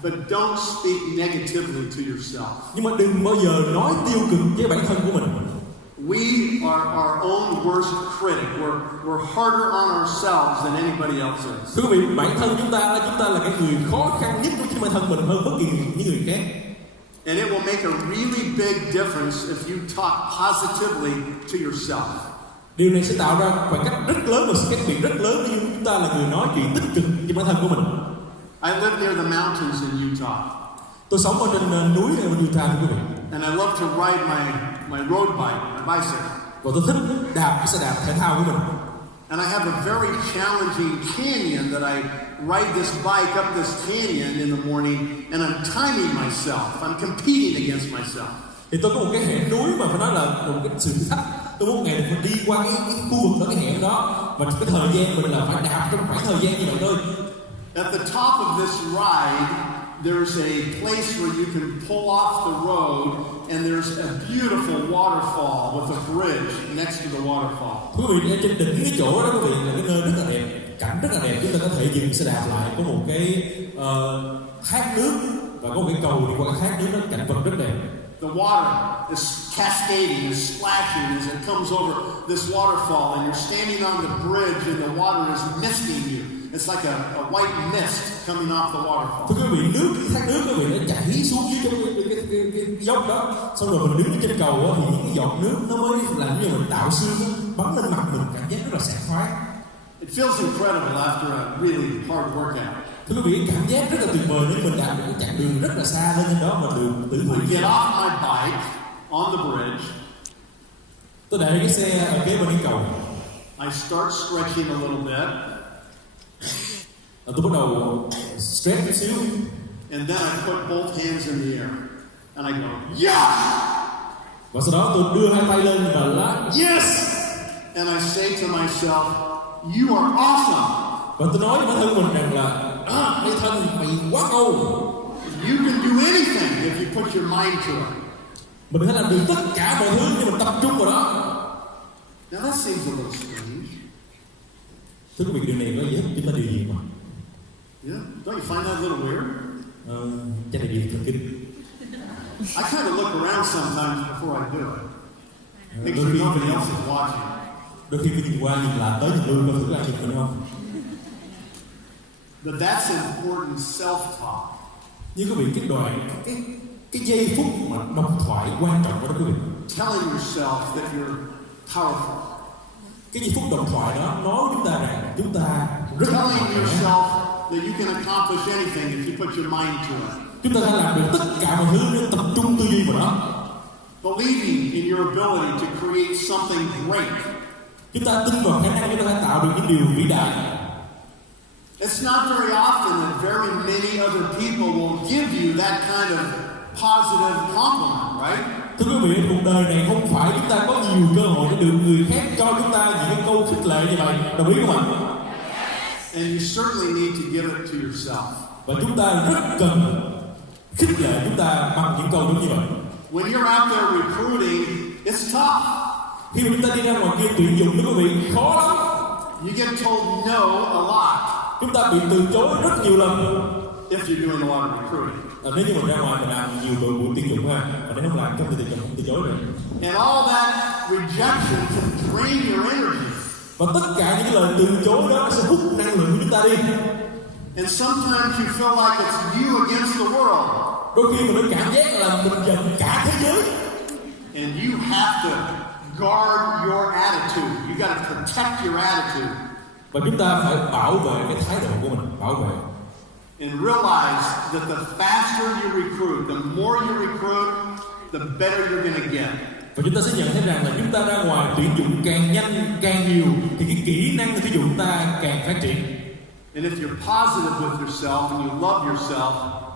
But don't speak negatively to yourself. Nhưng mà đừng bao giờ nói tiêu cực với bản thân của mình. We are our own worst critic. We're harder on ourselves than anybody else is. Thưa quý vị, bản thân chúng ta là cái người khó khăn nhất với bản thân mình hơn bất kỳ những người khác. And it will make a really big difference if you talk positively to yourself. Điều này sẽ tạo ra khoảng cách rất lớn và sự khác biệt rất lớn nếu chúng ta là người nói chuyện tích cực với bản thân của mình. I live near the mountains in Utah. Tôi sống ở trên núi ở Utah thưa quý vị. And I love to ride my road bike, my bicycle. Và tôi thích đạp cái xe đạp thể thao của mình. And I have a very challenging canyon that I ride this bike up this canyon in the morning, and I'm timing myself. I'm competing against myself. Thì tôi có một cái hẻm núi mà phải nói là một cái sự thử thách. Tôi muốn ngày mình đi qua cái khu vực đó, cái hẻm đó, và cái thời gian mình là phải đạp trong khoảng thời gian như vậy thôi. At the top of this ride, there's a place where you can pull off the road, and there's a beautiful waterfall with a bridge next to the waterfall. Quý vị, ở trên đỉnh cái chỗ đó quý vị là cái nơi rất là đẹp, cảnh rất là đẹp. Chúng ta có thể dừng xe đạp lại, có một cái thác nước và có một cái cầu đi qua cái thác nước đó, cảnh vật rất đẹp. The water is cascading, is splashing as it comes over this waterfall, and you're standing on the bridge, and the water is misting you. It's like a white mist coming off the waterfall. Thưa quý vị, cái thác nước quý vị nó chảy xuống dưới cái dốc đó, xong rồi mình đứng trên cầu đó, thì những cái giọt nước nó mới làm như mình tạo sương bắn lên mặt mình, cảm giác rất là sảng khoái. It feels incredible after a really hard workout. Thưa quý vị, cảm giác rất là tuyệt vời nếu mình đạt được cái chặng đường rất là xa lên đó mà đường tự I get off my bike on the bridge. Tôi để cái xe ở kế bên cái cầu. I start stretching a little bit. Tôi bắt đầu stretch một xíu. And then I put both hands in the air. And I go, yeah! Và sau đó tôi đưa hai tay lên và la, yes! And I say to myself, you are awesome! Và tôi nói với bản thân mình rằng là, Nathan, thân mày quá ngầu. You can do anything if you put your mind to it. Mình có thể làm được tất cả mọi thứ nếu mình tập trung vào đó. Now that seems a little strange. Thưa quý vị, điều này có gì hết chúng ta điều gì mà? Yeah, don't you find that a little weird? Chắc là điều thần kinh. I kind of look around sometimes before I do it. Make sure nobody else is watching. Đôi khi phải nhìn qua nhìn lại tới nhìn lui coi thử ai nhìn mình không. But that's important self-talk. Nhưng quý vị, cái đoạn cái giây phút mà độc thoại quan trọng đó quý vị. Telling yourself that you're powerful. Cái giây phút độc thoại đó nói chúng ta rằng chúng ta rất Telling mạnh mẽ. yourself that you can accomplish anything if you put your mind to it. Chúng ta sẽ làm được tất cả mọi thứ nếu tập trung tư duy vào đó. Believing in your ability to create something great. Chúng ta tin vào khả năng chúng ta tạo được những điều vĩ đại. It's not very often that very many other people will give you that kind of positive compliment, right? Thưa quý vị, cuộc đời này không phải chúng ta có nhiều cơ hội để được người khác cho chúng ta những cái câu khích lệ như vậy, đồng ý không ạ? And you certainly need to give it to yourself. Và chúng ta rất cần khích lệ chúng ta bằng những câu như vậy. When you're out there recruiting, it's tough. Khi mà chúng ta đi ra ngoài kia tuyển dụng đó quý vị, khó lắm. You get told no a lot. Chúng ta bị từ chối rất nhiều lần. If you're doing a lot of recruiting. Nếu như mình ra ngoài mình làm nhiều buổi tuyển dụng ha, và nếu không làm trong thì không từ chối rồi. And all that rejection can drain your energy. Và tất cả những cái lời từ chối đó sẽ hút năng lượng của chúng ta đi. And sometimes you feel like it's you against the world. Đôi khi mình có cảm giác là mình giận cả thế giới. And you have to guard your attitude. You got to protect your attitude. Và chúng ta phải bảo vệ cái thái độ của mình, bảo vệ. And realize that the faster you recruit, the more you recruit, the better you're going to get. Và chúng ta sẽ nhận thấy rằng là chúng ta ra ngoài tuyển dụng càng nhanh, càng nhiều thì cái kỹ năng tuyển dụng chúng ta càng phát triển. And if you're positive with yourself and you love yourself,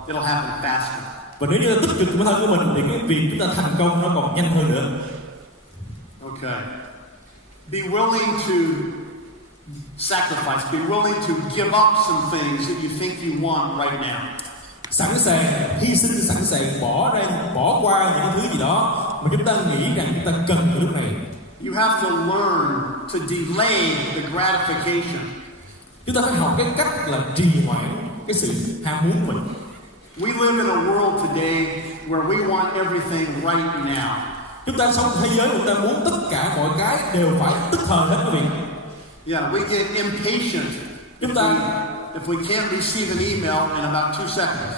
it'll happen faster. Và nếu như ta tích cực với bản thân của mình thì cái việc chúng ta thành công nó còn nhanh hơn nữa. Okay. Be willing to sacrifice. Be willing to give up some things that you think you want right now. Sẵn sàng hy sinh, sẵn sàng bỏ qua những thứ gì đó mà chúng ta nghĩ rằng chúng ta cần ở lúc này. You have to learn to delay the gratification. Chúng ta phải học cái cách là trì hoãn cái sự ham muốn của mình. We live in a world today where we want everything right now. Chúng ta sống thế giới mà chúng ta muốn tất cả mọi cái đều phải tức thời hết quý vị. Yeah, we get impatient if we can't receive an email in about 2 seconds.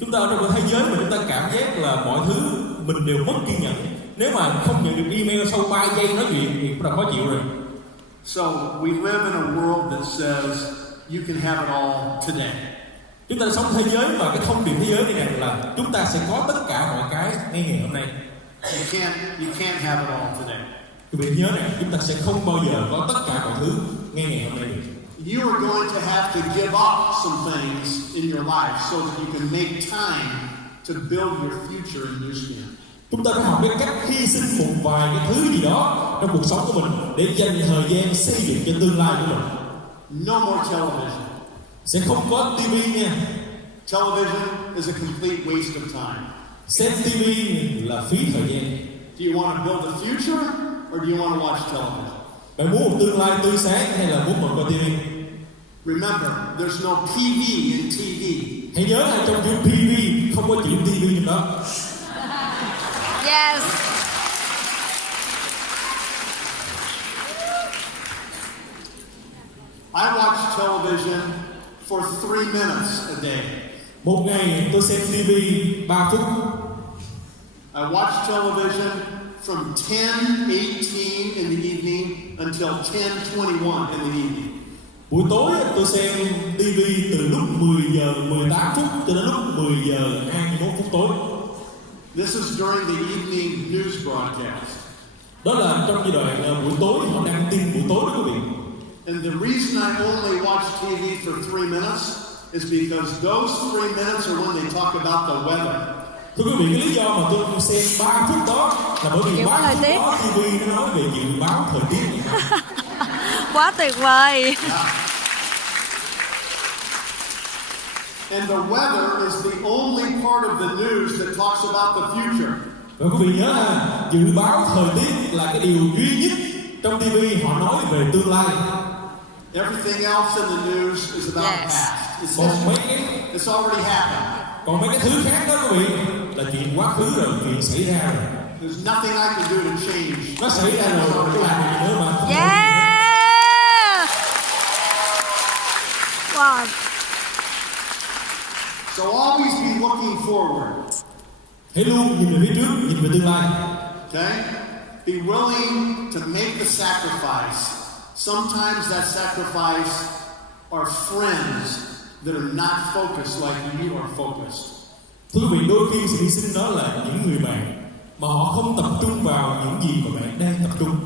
Chúng ta ở trong một thế giới mà chúng ta cảm giác là mọi thứ mình đều mất kiên nhẫn. Nếu mà không nhận được email sau 3 giây nói chuyện thì cũng là khó chịu rồi. So we live in a world that says you can have it all today. Chúng ta sống thế giới mà cái thông điệp thế giới này rằng là chúng ta sẽ có tất cả mọi cái ngay ngày hôm nay. You can't have it all today. Quý vị nhớ rằng chúng ta sẽ không bao giờ có tất cả mọi thứ khứ ngay ngày hôm nay được. You are going to have to give up some things in your life so that you can make time to build your future in Nuskin. Chúng ta phải học cái cách hy sinh một vài cái thứ gì đó trong cuộc sống của mình để dành thời gian xây dựng cho tương lai của mình. No more television. Sẽ không có TV nha. Television is a complete waste of time. Xem TV là phí thời gian. Do you want to build a future or do you want to watch television? Bạn muốn một tương lai tươi sáng hay là muốn một coi TV? Remember, there's no PV in TV. Hãy nhớ là trong chữ PV không có chữ TV trong đó. Yes. I watch television for 3 minutes a day. Một ngày tôi xem TV 3 phút. I watch television from 10:18 in the evening until 10:21 in the evening. Buổi tối tôi xem TV từ lúc 10 giờ 18 phút cho đến lúc 10 giờ 21 phút tối. This is during the evening news broadcast. Đó là trong giai đoạn buổi tối họ đăng tin buổi tối đó quý vị. And the reason I only watch TV for 3 minutes is because those 3 minutes are when they talk about the weather. Thưa quý vị, cái lý do mà tôi xem 3 phút đó là bởi vì 3 phút đó TV nó nói về dự báo thời tiết này mà. Quá tuyệt vời. Yeah. And the weather is the only part of the news that talks about the future. Và quý vị nhớ ha, dự báo thời tiết là cái điều duy nhất trong TV họ nói về tương lai. Everything else in the news is about Yes. past. Còn mấy It's already happened. còn mấy cái thứ khác đó quý vị là chuyện quá khứ rồi, chuyện xảy ra rồi. There's nothing I can do to change. Nó xảy ra rồi, không làm gì nữa mà. Yeah. Wow. So always be looking forward. Hãy luôn nhìn về phía trước, nhìn về tương lai. Okay? Be willing to make the sacrifice. Sometimes that sacrifice are friends that are not focused like you are focused. Thưa quý vị, đôi khi sự hy sinh đó là những người bạn mà họ không tập trung vào những gì mà bạn đang tập trung.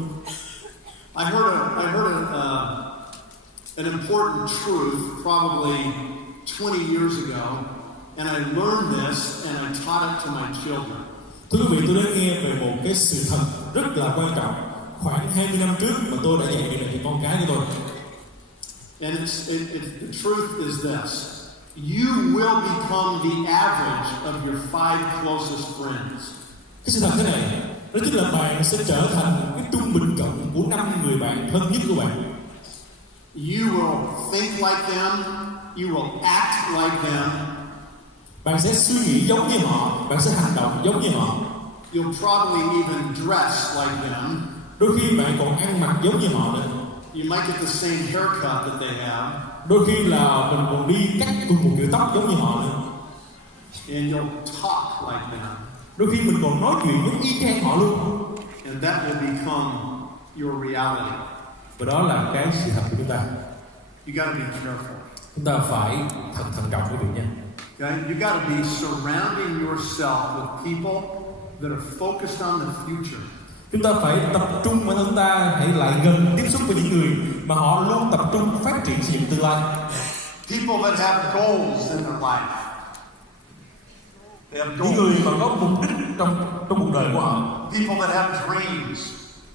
I heard an important truth probably 20 years ago, and I learned this and I taught it to my children. Thưa quý vị, tôi đã nghe về một cái sự thật rất là quan trọng khoảng 20 năm trước mà tôi đã dạy điều này cho con cái của tôi. And the truth is this: you will become the average of your 5 closest friends. Cái sự thật thế này, đó chính là bạn sẽ trở thành cái trung bình cộng của 5 người bạn thân nhất của bạn. You will think like them. You will act like them. Bạn sẽ suy nghĩ giống như họ, bạn sẽ hành động giống như họ. You'll probably even dress like them. Đôi khi bạn còn ăn mặc giống như họ nữa. You might get the same haircut that they have. Đôi khi là mình còn đi cắt cùng một kiểu tóc giống như họ nữa. And you'll talk like them. Đôi khi mình còn nói chuyện giống y chang họ luôn. And that will become your reality. Và đó là cái sự thật của chúng ta. You got to be careful. Chúng ta phải thận trọng quý vị nha. Okay? You got to be surrounding yourself with people that are focused on the future. Chúng ta phải tập trung bản thân ta, hãy lại gần tiếp xúc với những người mà họ luôn tập trung phát triển xây dựng tương lai. People that have goals in their life. They have Những người mà có mục đích trong cuộc đời của họ. People that have dreams.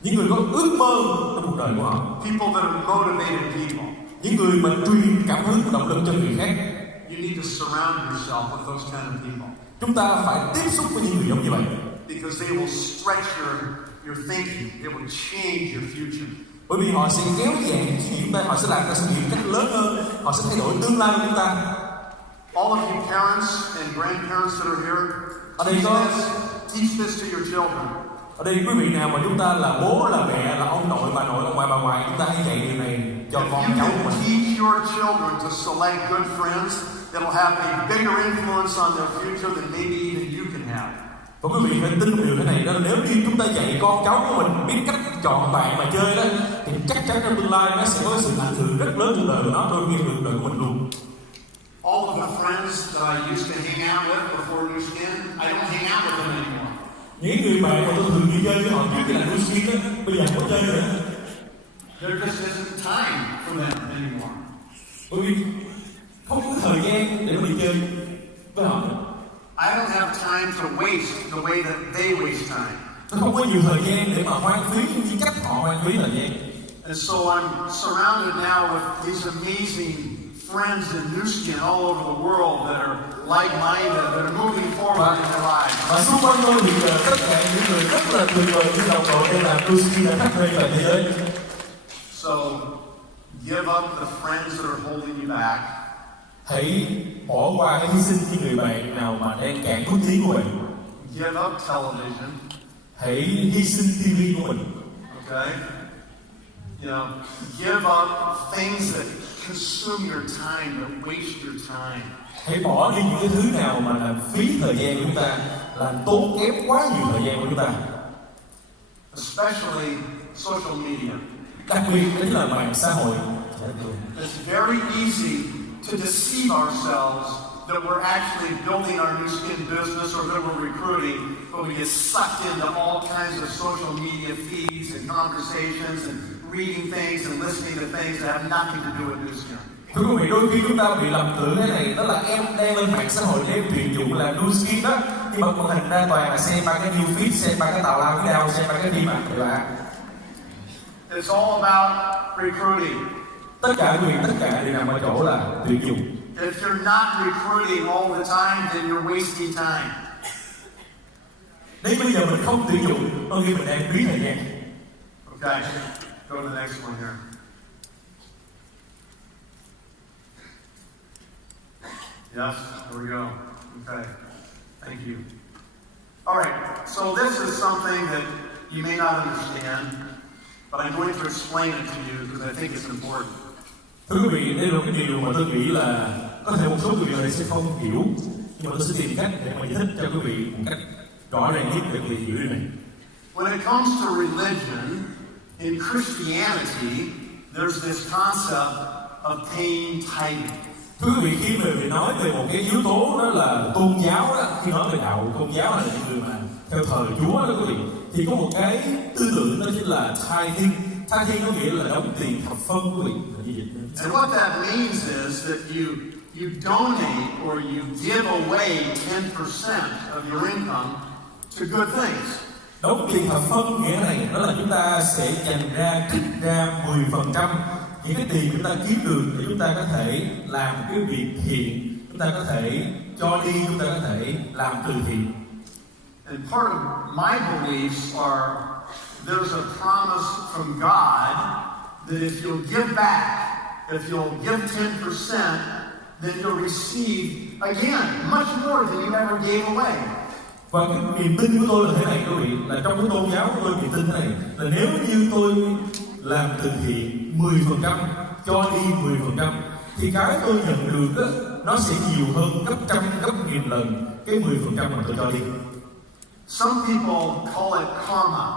Những người có ước mơ trong cuộc đời của họ. People that are motivated people. Những người mà truyền cảm hứng và động lực cho người khác. You need to surround yourself with those kind of people. Chúng ta phải tiếp xúc với những người giống như vậy. Because they will stretch your thinking. They will change your future. Bởi vì họ sẽ kéo dài suy nghĩ chúng ta, họ sẽ làm ta suy nghĩ cách lớn hơn, họ sẽ thay đổi tương lai của chúng ta. All of you parents and grandparents that are here, teach this to your children. Ở đây quý vị nào mà chúng ta là bố, là mẹ, là ông nội, bà nội, ông ngoại, bà ngoại, chúng ta hãy dạy điều này cho con cháu của mình. Teach your children to select good friends that will have a bigger influence on their future than maybe even you can have. Và quý vị hãy tin một điều thế này, đó là nếu như chúng ta dạy con cháu của mình biết cách chọn bạn mà chơi đó, thì chắc chắn trong tương lai nó sẽ có sự ảnh hưởng rất lớn trong đời của nó, đôi khi cuộc đời của mình luôn. All of the friends that I used to hang out with before Nuskin, I don't hang out with them anymore. Những người bạn mà tôi thường đi chơi với họ trước khi là Nuskin đó, bây giờ không có chơi nữa. There just isn't time for them anymore. Bởi vì không có thời gian để mà đi chơi với họ. I don't have time to waste the way that they waste time. Tôi không có nhiều thời gian để mà hoang phí như cách họ hoang phí thời gian. And so I'm surrounded now with these amazing friends in Nuskin all over the world that are like-minded, that are moving forward in their lives. Và xung quanh tôi thì tất cả những người rất là tuyệt vời như đồng đội đây là Nuskin đã khắp nơi toàn thế giới. So give up the friends that are holding you back. Hãy bỏ qua cái hy sinh những người bạn nào mà đang cản bước tiến của mình. Give up television. Hãy hy sinh TV của mình. Okay? You know, give up things that consume your time, that waste your time. Hãy bỏ đi những cái thứ nào mà làm phí thời gian của chúng ta, làm tốn kém quá nhiều thời gian của chúng ta. Especially social media. Đặc biệt đó là mạng xã hội. It's very easy to deceive ourselves that we're actually building our Nuskin business or that we're recruiting, but we get sucked into all kinds of social media feeds and conversations and reading things and listening to things that have nothing to do with Nuskin. Thưa quý vị, đôi khi chúng ta bị lầm tưởng thế này, đó là em đang lên mạng xã hội để em tuyển dụng là Nuskin đó, nhưng mà màn hình ra toàn là xem ba cái new feed, xem ba cái tào lao video, xem ba cái phim ảnh các bạn. It's all about recruiting. Tất cả quý vị, tất cả đều nằm ở chỗ là tuyển dụng. If you're not recruiting all the time, then you're wasting time. Nếu bây giờ mình không tuyển dụng, có nghĩa mình đang phí thời gian. Okay, go to the next one here. Yes, there we go. Okay, thank you. All right, so this is something that you may not understand, but I'm going to explain it to you because I think it's important. Thưa quý vị, đây là một cái điều mà tôi nghĩ là có thể một số quý vị ở đây sẽ không hiểu, nhưng mà tôi sẽ tìm cách để mà giải thích cho quý vị một cách rõ ràng nhất để quý vị hiểu điều này. When it comes to religion, in Christianity, there's this concept of paying tithing. Thưa quý vị, khi mà mình nói về một cái yếu tố đó là tôn giáo đó, khi nói về đạo tôn giáo là những người mà theo thờ Chúa đó quý vị, thì có một cái tư tưởng đó chính là tithing. Tithing có nghĩa là đóng tiền thập phân quý vị. And what that means is that you donate or you give away 10% of your income to good things. Đóng tiền thập phân nghĩa này đó là chúng ta sẽ dành ra, trích ra 10% những cái tiền chúng ta kiếm được để chúng ta có thể làm cái việc thiện, chúng ta có thể cho đi, chúng ta có thể làm từ thiện. And part of my beliefs are there's a promise from God that if you'll give back, if you'll give 10%, then you'll receive again much more than you ever gave away. Và cái niềm tin của tôi là thế này quý vị, là trong cái tôn giáo của tôi niềm tin thế này là nếu như tôi làm từ thiện 10%, cho đi 10%, thì cái tôi nhận được đó, nó sẽ nhiều hơn gấp trăm, gấp nghìn lần cái 10% mà tôi cho đi. Some people call it karma.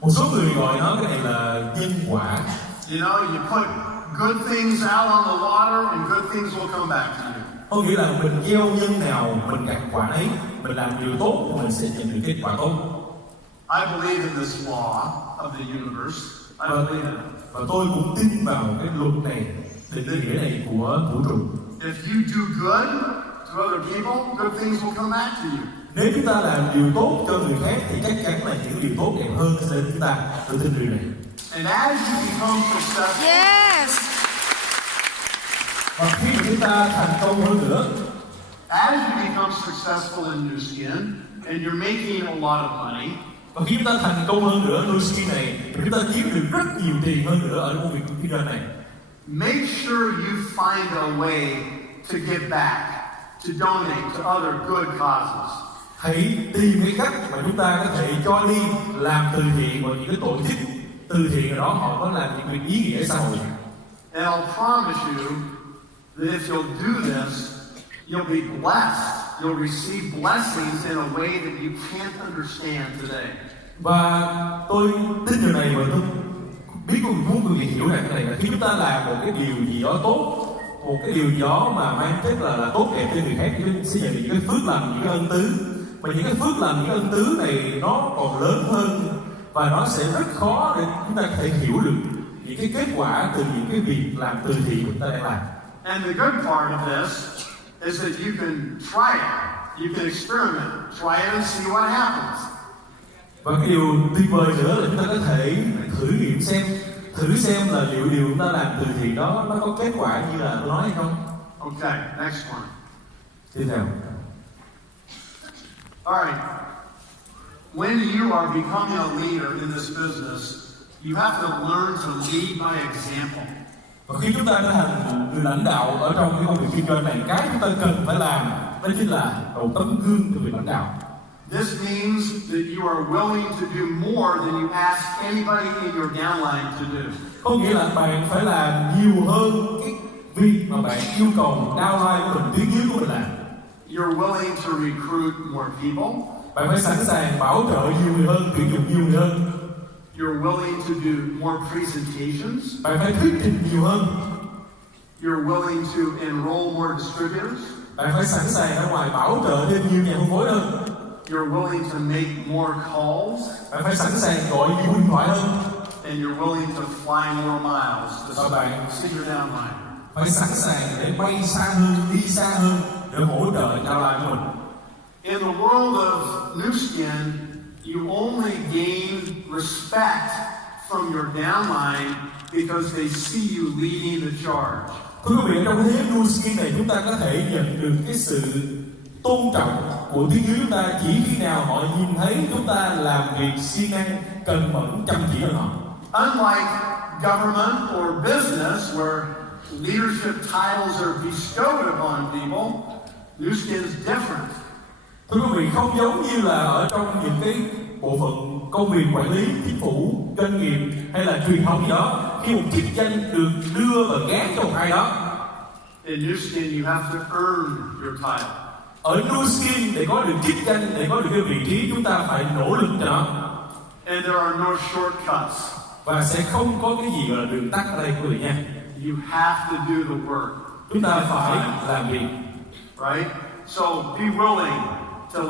Một số người gọi nó cái này là nhân quả. You know, you put good things out on the water and good things will come back to you. Có nghĩa là mình gieo nhân nào mình gặt quả ấy, mình làm điều tốt thì mình sẽ nhận được kết quả tốt. I believe in this law of the universe. I believe in it. Và tôi cũng tin vào cái luật này, định nghĩa này của vũ trụ. If you do good to other people, good things will come back to you. Nếu chúng ta làm điều tốt cho người khác thì chắc chắn là những điều tốt đẹp hơn sẽ đến chúng ta. Tôi tin điều này. And as you become successful, Yes. Và khi mà chúng ta thành công hơn nữa, as you become successful in Nuskin and you're making a lot of money, và khi chúng ta thành công hơn nữa, Nuskin này, thì chúng ta kiếm được rất nhiều tiền hơn nữa ở công việc kinh doanh này. make sure you find a way to give back, to donate to other good causes. Hãy tìm cái cách mà chúng ta có thể cho đi làm từ thiện vào những cái tổ chức từ thiện ở đó họ có làm những việc ý nghĩa xã hội. And I'll promise you that if you'll do this, you'll be blessed. You'll receive blessings in a way that you can't understand today. Và tôi tin điều này và tôi biết muốn quý vị hiểu rằng cái này là khi chúng ta làm một cái điều gì đó tốt, một cái điều gì đó mà mang chất là tốt đẹp cho người khác, chúng sẽ nhận được những cái phước lành, những cái ân tứ. Và những cái phước lành, những ân tứ này nó còn lớn hơn và nó sẽ rất khó để chúng ta có thể hiểu được những cái kết quả từ những cái việc làm từ thiện của chúng ta đang làm. And the good part of this is that you can try it. You can experiment. Try it and see what happens. Và cái điều tuyệt vời nữa là chúng ta có thể thử nghiệm thử xem là liệu điều chúng ta làm từ thiện đó nó có kết quả như là tôi nói hay không. Okay, next one. Tiếp theo. All right. When you are becoming a leader in this business, you have to learn to lead by example. Và khi chúng ta trở thành một người lãnh đạo ở trong cái công việc kinh doanh này, cái chúng ta cần phải làm đó chính là đầu tấm gương cho việc lãnh đạo. This means that you are willing to do more than you ask anybody in your downline to do. Có nghĩa là bạn phải làm nhiều hơn cái việc mà bạn yêu cầu downline của mình, tuyến dưới của mình làm. You're willing to recruit more people. Bạn phải sẵn sàng bảo trợ nhiều người hơn, tuyển dụng nhiều người hơn. You're willing to do more presentations. Bạn phải thuyết trình nhiều hơn. You're willing to enroll more distributors. Bạn phải sẵn sàng ở ngoài bảo trợ thêm nhiều nhà phân phối hơn. You're willing to make more calls. Bạn phải sẵn sàng gọi nhiều điện thoại hơn. And you're willing to fly more miles to bạn see your downline. Phải sẵn sàng để bay xa hơn, đi xa hơn để hỗ trợ downline của mình. In the world of Nuskin, you only gain respect from your downline because they see you leading the charge. Thưa quý vị, trong thế giới Nuskin này chúng ta có thể nhận được cái sự tôn trọng của tuyến dưới chúng ta chỉ khi nào họ nhìn thấy chúng ta làm việc siêng năng, cần mẫn, chăm chỉ hơn họ. Unlike government or business where leadership titles are bestowed upon people, Nuskin is different. Thưa quý vị, không giống như là ở trong những cái bộ phận công việc quản lý, chính phủ, doanh nghiệp hay là truyền thông gì đó, khi một chức danh được đưa và gán cho một ai đó. In Nuskin, you have to earn your title. Ở Nuskin, để có được chức danh, để có được cái vị trí, chúng ta phải nỗ lực cho nó. And there are no shortcuts. Và sẽ không có cái gì gọi là đường tắt ở đây quý vị nha. You have to do the work. Chúng ta phải làm việc. Right? So be willing to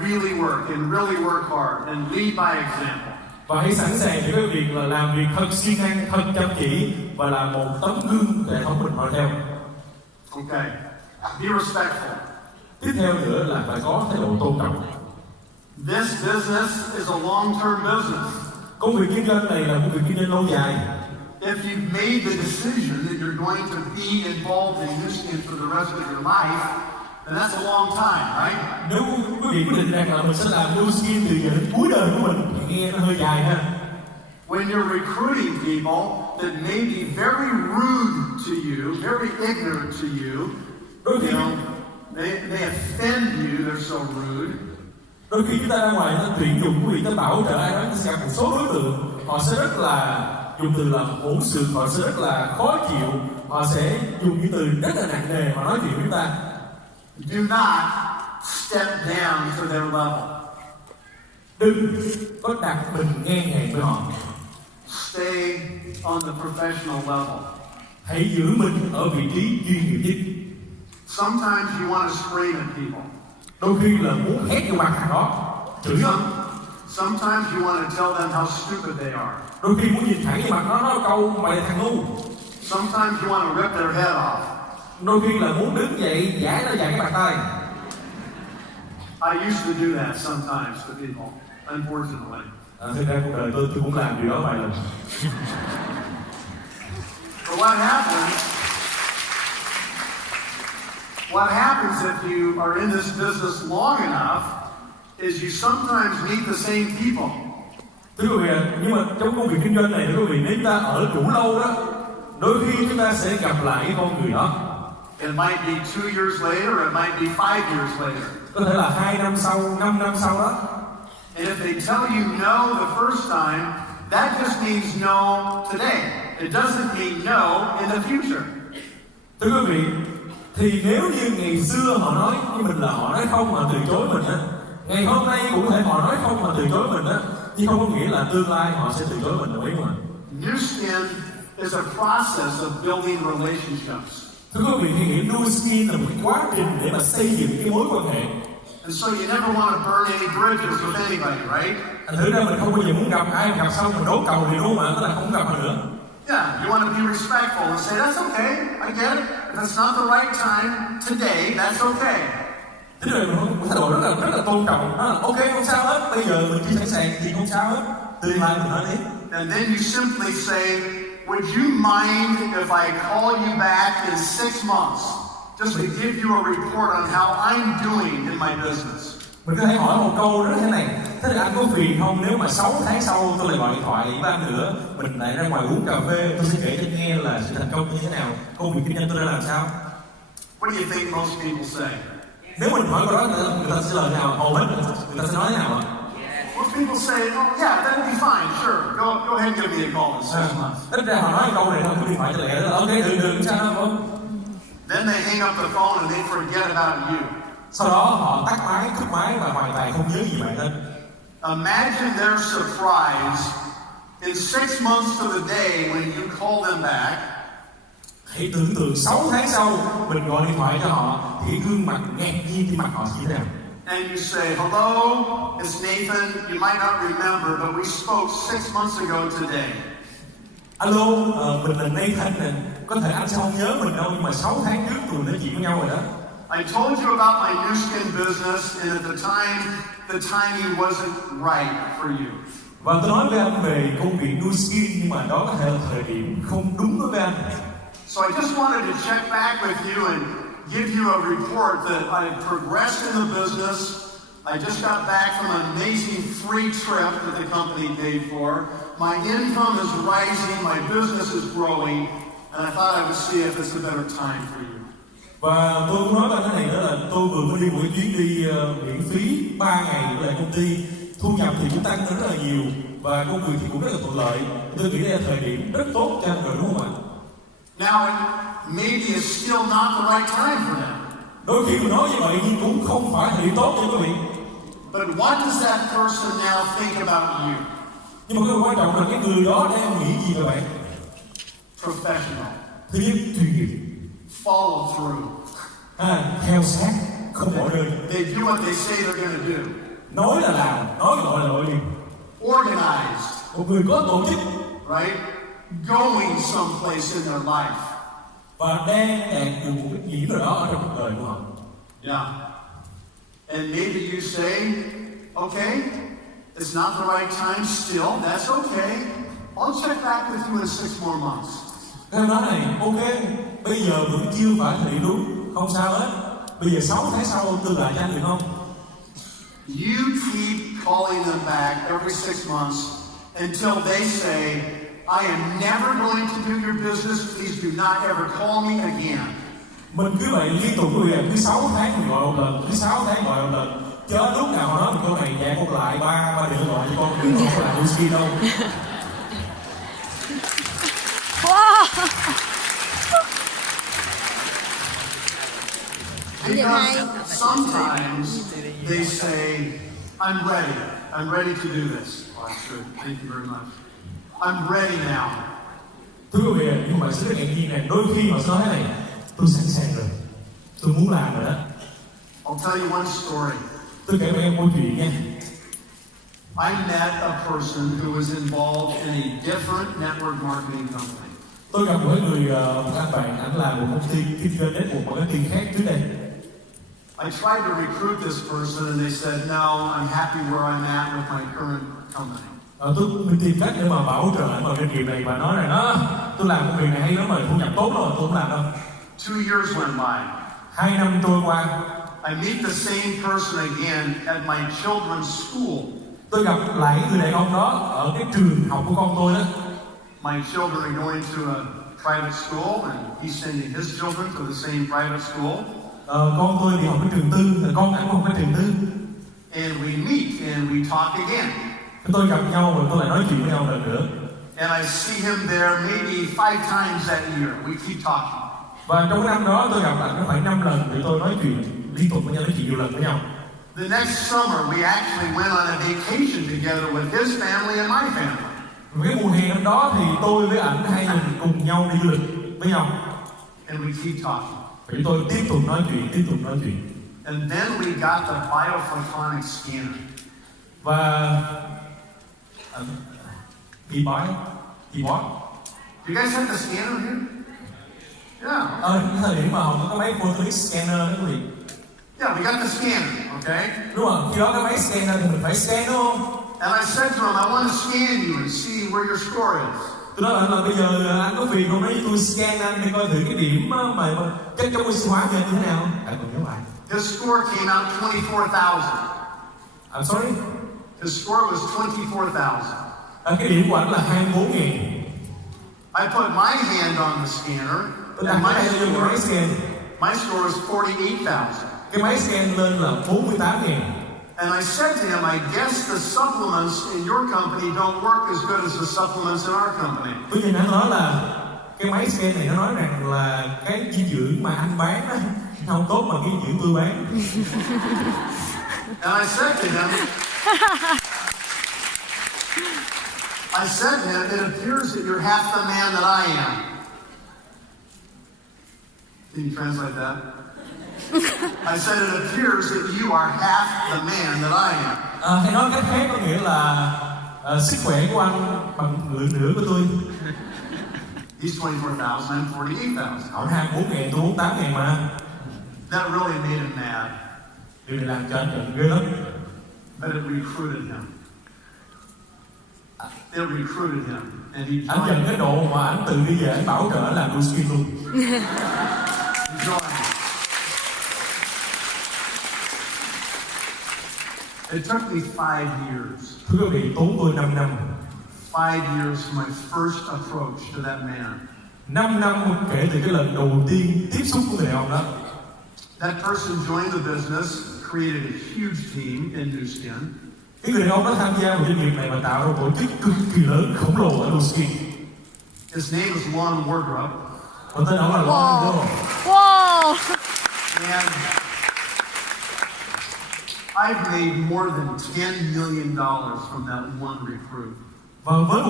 really work and really work hard and lead by example. Và hãy sẵn sàng cho cái việc là làm việc thật siêng năng, thật chăm chỉ và là một tấm gương để thống mình noi theo. Okay. Be respectful. Tiếp theo nữa là phải có thái độ tôn trọng. This business is a long-term business. Công việc kinh doanh này là một việc kinh doanh lâu dài. If you've made the decision that you're going to be involved in Nuskin for the rest of your life, then that's a long time, right? Nếu quý vị quyết định rằng là mình sẽ làm Nuskin từ giờ đến cuối đời của mình, thì nghe nó hơi dài ha. When you're recruiting people that may be very rude to you, very ignorant to you, Đôi khi they offend you, they're so rude. Đôi khi chúng ta ra ngoài ta tuyển dụng quý vị, ta bảo trợ ai đó, ta sẽ gặp một số đối tượng, họ sẽ rất là dùng từ là hỗn xược, họ sẽ rất là khó chịu, họ sẽ dùng những từ rất là nặng nề mà nói chuyện với chúng ta. Do not step down to their level. Đừng có đặt mình ngang hàng với họ. Stay on the professional level. Hãy giữ mình ở vị trí chuyên nghiệp nhất. Sometimes you want to scream at people. Đôi khi là muốn hét vô mặt thằng đó, chửi nó. Sometimes you want to tell them how stupid they are. Đôi khi muốn nhìn thẳng vô mặt nó nói câu mày là thằng ngu. Sometimes you want to rip their head off. Đôi khi là muốn đứng dậy giải nó vài cái bàn tay. I used to do that sometimes to people, unfortunately. Thực ra cuộc đời tôi cũng làm điều đó vài lần. But what happens if you are in this business long enough is you sometimes meet the same people. Thưa quý vị, nhưng mà trong công việc kinh doanh này, thưa quý vị, nếu chúng ta ở đủ lâu đó, đôi khi chúng ta sẽ gặp lại cái con người đó. It might be 2 years later, or it might be 5 years later. Có thể là 2 năm sau, 5 năm sau đó. And if they tell you no the first time, that just means no today. It doesn't mean no in the future. Thưa quý vị, thì nếu như ngày xưa họ nói với mình là họ nói không mà từ chối mình á, ngày hôm nay cũng có thể họ nói không mà từ chối mình á, nhưng không có nghĩa là tương lai họ sẽ từ chối mình, đồng ý không ạ? Nuskin is a process of building relationships. Thưa quý vị, hãy nghĩ Nuskin là một cái quá trình để mà xây dựng cái mối quan hệ. And so you never want to burn any bridges with anybody, right? Thành thử ra mình không bao giờ muốn gặp ai, gặp xong mình đốt cầu thì đúng không ạ? Tức là không gặp họ nữa. Yeah, you want to be respectful and say, that's okay, I get it. If it's not the right time today, that's okay. Thế rồi mình có thái độ rất là tôn trọng, nó là ok không sao hết, bây giờ mình chưa sẵn sàng thì không sao hết, tương lai mình nói tiếp. And then you simply say, would you mind if I call you back in 6 months just to give you a report on how I'm doing in my business? Mình có thể hỏi một câu rất thế này, thế thì anh có phiền không nếu mà 6 tháng sau tôi lại gọi điện thoại với anh nữa, mình lại ra ngoài uống cà phê, tôi sẽ kể cho anh nghe là sự thành công như thế nào, công việc kinh doanh tôi đã làm sao? What do you think most people say? Nếu mình hỏi câu đó người ta sẽ lời nào? Hầu hết người ta sẽ nói thế nào ạ? Most people say, oh yeah, that'll be fine, sure. Go ahead and give me a call in 6 months. Ít ra họ nói câu này thôi, cái điện thoại cho lẹ đó, ok, đừng sao đâu không? Then they hang up the phone and they forget about you. Sau đó họ tắt máy, cúp máy và hoàn toàn không nhớ gì bạn hết. Imagine their surprise in 6 months to the day when you call them back. Hãy tưởng tượng 6 tháng sau mình gọi điện thoại cho họ thì gương mặt ngạc nhiên trên mặt họ như thế nào? And you say, hello, it's Nathan. You might not remember, but we spoke 6 months ago today. Alo, mình là Nathan nè. Có thể anh sẽ không nhớ mình đâu, nhưng mà 6 tháng trước tụi mình nói chuyện với nhau rồi đó. I told you about my Nuskin business, and at the timing wasn't right for you. Và tôi nói với anh về công việc Nuskin, nhưng mà đó có thể là thời điểm không đúng với anh. So I just wanted to check back with you and give you a report that I had progressed in the business. I just got back from an amazing free trip that the company paid for. My income is rising, my business is growing, and I thought I would see if it's a better time for you. Và tôi cũng nói với anh thế này nữa là tôi vừa mới đi một chuyến đi miễn phí 3 ngày với lại công ty, thu nhập thì cũng tăng lên rất là nhiều và công việc thì cũng rất là thuận lợi. Tôi nghĩ đây là thời điểm rất tốt cho anh rồi, đúng không ạ? Now, maybe it's still not the right time for them. Đôi khi mình nói như vậy nhưng cũng không phải thời điểm tốt cho quý vị. But what does that person now think about you? Nhưng mà cái quan trọng là cái người đó đang nghĩ gì về bạn? Professional. Thứ nhất, chuyên nghiệp. Follow through. Theo sát, không bỏ rơi. They do what they say they're going to do. Nói là làm, nói gọi là gọi liền. Organized. Một người có tổ chức, right? Going someplace in their life. Và đang đạt được một cái gì nào đó ở trong cuộc đời của họ. Yeah. And maybe you say, okay, it's not the right time still, that's okay. I'll check back with you in 6 more months. Cái nói này, ok, bây giờ vẫn chưa phải thời điểm đúng, không sao hết. Bây giờ 6 tháng sau tôi lại cho anh được không? You keep calling them back every 6 months until they say, I am never going to do your business, please do not ever call me again. Mình cứ vậy liên tục quý vị, cứ 6 tháng mình gọi một lần, cứ 6 tháng gọi một lần. Chớ lúc nào họ nói một câu này, dạ con lại ba đừng gọi cho con, đừng có lại Nuskin đâu. Wow. Because sometimes they say, I'm ready to do this. Oh, that's good, thank you very much. I'm ready now. Thưa quý vị, nhưng mà sự ngạc nhiên này, đôi khi họ nói thế này, tôi sẵn sàng rồi, tôi muốn làm rồi đó. I'll tell you one story. Tôi kể với em câu chuyện nha. I met a person who was involved in a different network marketing company. Tôi gặp một người, một anh bạn, anh làm một công ty kinh doanh network marketing khác trước đây. I tried to recruit this person and they said, no, I'm happy where I'm at with my current company. Tôi tìm cách để mà bảo trợ anh vào doanh nghiệp này và nói rằng đó, tôi làm công việc này hay lắm mà thu nhập tốt rồi, tôi không làm đâu. 2 years went by. 2 năm trôi qua. I meet the same person again at my children's school. Tôi gặp lại người đàn ông đó ở cái trường học của con tôi đó. My children are going to a private school and he's sending his children to the same private school. Con tôi thì học cái trường tư, con anh học cái trường tư. And we meet and we talk again. Tôi gặp nhau và tôi lại nói chuyện với nhau lần nữa. And I see him there maybe 5 times that year. We keep talking. Và trong cái năm đó tôi gặp anh phải 5 lần để tôi nói chuyện liên tục với nhau, nói chuyện nhiều lần với nhau. The next summer we actually went on a vacation together with his family and my family. Cái mùa hè năm đó thì tôi với ảnh hai người cùng nhau đi du lịch với nhau. And we keep talking. Và tôi tiếp tục nói chuyện. And then we got the biophotonic scanner. Và he bought You guys have the scanner here? Yeah. Cái thời điểm mà Hồng có máy photolith scanner đó quý vị. Yeah, we got the scanner, okay? Đúng rồi, khi đó cái máy scanner thì mình phải scan đúng không? And I said to him, I want to scan you and see where your score is. Tôi nói là bây giờ anh có phiền không, nếu tôi scan anh để coi thử cái điểm mà cái trong oxy hóa như thế nào. Anh còn nhớ lại. His score came out 24,000. I'm sorry? His score was 24,000. Cái điểm của anh là 24.000. I put my hand on the scanner, Tôi đặt and cái tay lên máy scan. my score is 48,000. Cái máy scan lên là 48.000. And I said to him, I guess the supplements in your company don't work as good as the supplements in our company. Tôi nhìn anh nói là cái máy scan này nó nói rằng là cái dinh dưỡng mà anh bán đó không tốt mà cái dinh dưỡng tôi bán. And I said to him, it appears that you're half the man that I am. Can you translate that? I said, it appears that you are half the man that I am. Hay nói cách khác có nghĩa là sức khỏe của anh bằng lượng nửa của tôi. He's 24,000, I'm 48,000. Ông 24.000, tôi 48.000 mà. That really made him mad. Điều này làm cho anh giận ghê lắm. But it recruited him. It recruited him. And he Anh giận cái độ mà anh tự đi về anh bảo trợ anh làm Nuskin luôn. He joined. It took me 5 years. Thưa quý vị, tốn tôi 5 năm. 5 years from my first approach to that man. 5 năm kể từ cái lần đầu tiên tiếp xúc của người đàn ông đó. That person joined the business, created a huge team in Nuskin. Cái người đàn ông đó tham gia vào doanh nghiệp này và tạo ra một tổ chức cực kỳ lớn khổng lồ ở Nuskin. His name is Lon Wardrop. Còn tên ông là Lon Wardrop. Wow. And I've made more than $10 million from that one recruit. Và với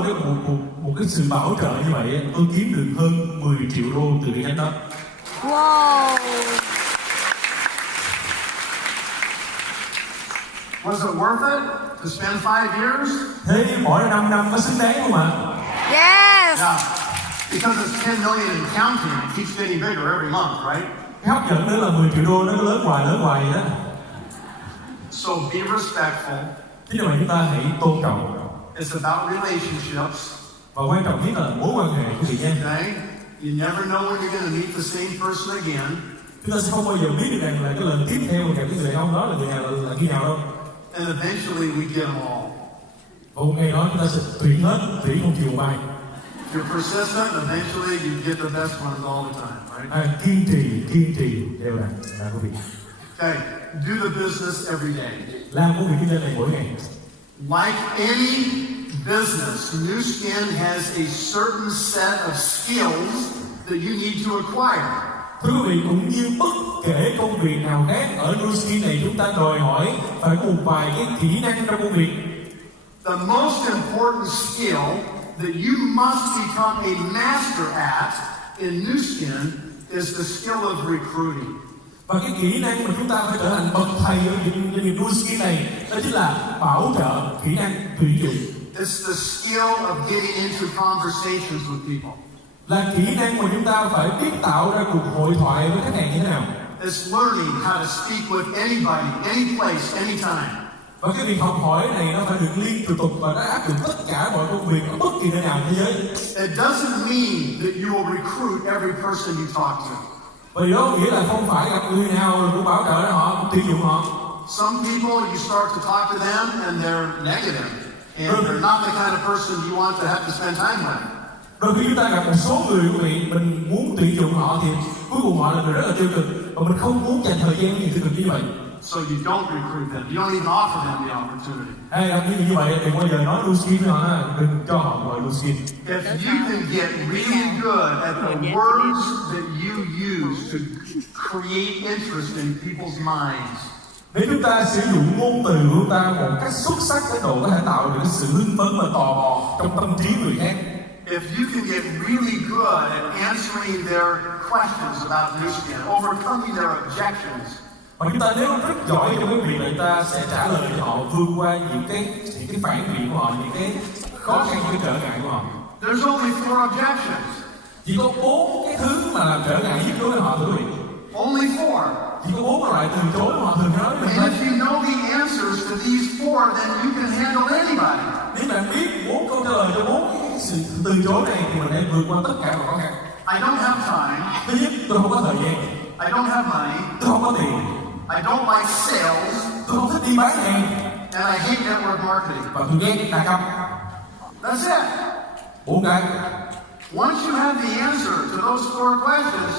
một cái sự bảo trợ như vậy, tôi kiếm được hơn 10 triệu đô từ cái cách đó. Wow. Was it worth it to spend 5 years? Thế mỗi 5 năm có xứng đáng không ạ? Yes. Yeah. Because it's 10 million and counting, it keeps getting bigger every month, right? Cái hấp dẫn đó là 10 triệu đô, nó cứ lớn hoài vậy đó. So be respectful. Chính vì vậy chúng ta hãy tôn trọng. It's about relationships. Và quan trọng nhất là mối quan hệ của chị nha. Okay? You never know when you're going to meet the same person again. Chúng ta sẽ không bao giờ biết được rằng là cái lần tiếp theo gặp cái người đàn ông đó là người nào là khi nào đâu. And eventually we get them all. Và một ngày đó chúng ta sẽ tuyển hết, tuyển không chịu bài. If you're persistent, eventually you get the best ones all the time, right? Kiên trì đều đặn là quý vị. Okay, do the business every day. Làm công việc kinh doanh này mỗi ngày. Like any business, Nuskin has a certain set of skills that you need to acquire. Thưa quý vị, cũng như bất kể công việc nào khác ở Nuskin này, chúng ta đòi hỏi phải có một vài cái kỹ năng trong công việc. The most important skill that you must become a master at in Nuskin is the skill of recruiting. Và cái kỹ năng mà chúng ta phải trở thành bậc thầy ở doanh nghiệp Nuskin này, đó chính là bảo trợ kỹ năng tuyển dụng. It's the skill of getting into conversations with people. Là kỹ năng mà chúng ta phải biết tạo ra cuộc hội thoại với khách hàng như thế nào. It's learning how to speak with anybody, any place, anytime. Và cái việc học hỏi này nó phải được liên tục và nó áp dụng tất cả mọi công việc ở bất kỳ nơi nào thế giới. It doesn't mean that you will recruit every person you talk to. Và điều đó nghĩa là không phải gặp người nào cũng bảo trợ họ, cũng tuyển dụng họ. Some people, you start to talk to them and they're negative. And they're not the kind of person you want to have to spend time with. Đôi khi chúng ta gặp một số người quý vị, mình muốn tuyển dụng họ thì cuối cùng họ là người rất là tiêu cực. Và mình không muốn dành thời gian với người tiêu cực như vậy. So you don't recruit them. You don't even offer them the opportunity. Hay là như vậy, đừng bao giờ nói Nuskin với họ, đừng cho họ gọi Nuskin. If you can get really good at the words that you use to create interest in people's minds. Nếu chúng ta sử dụng ngôn từ của chúng ta một cách xuất sắc đến độ có thể tạo được sự hưng phấn và tò mò trong tâm trí người khác. If you can get really good at answering their questions about Nuskin, overcoming their objections. Và chúng ta nếu rất giỏi trong cái việc là chúng ta sẽ trả lời cho họ vượt qua những cái phản biện của họ, những cái khó khăn, cái trở ngại của họ. There's only 4 objections. Chỉ có 4 cái thứ mà làm trở ngại nhất đối với họ, thưa quý vị. Only 4. Chỉ có 4 loại từ chối mà họ thường nói với mình And thôi. if you know the answers to these 4, then you can handle anybody. Nếu bạn biết 4 câu trả lời cho 4 cái sự từ chối này thì mình hãy vượt qua tất cả mọi khó khăn. I don't have time. Thứ nhất, tôi không có thời gian. I don't have money. Tôi không có tiền. I don't like sales. Tôi không thích đi bán hàng. And I hate network marketing. Và tôi ghét đa cấp. That's it. 4 cái. Once you have the answer to those 4 questions,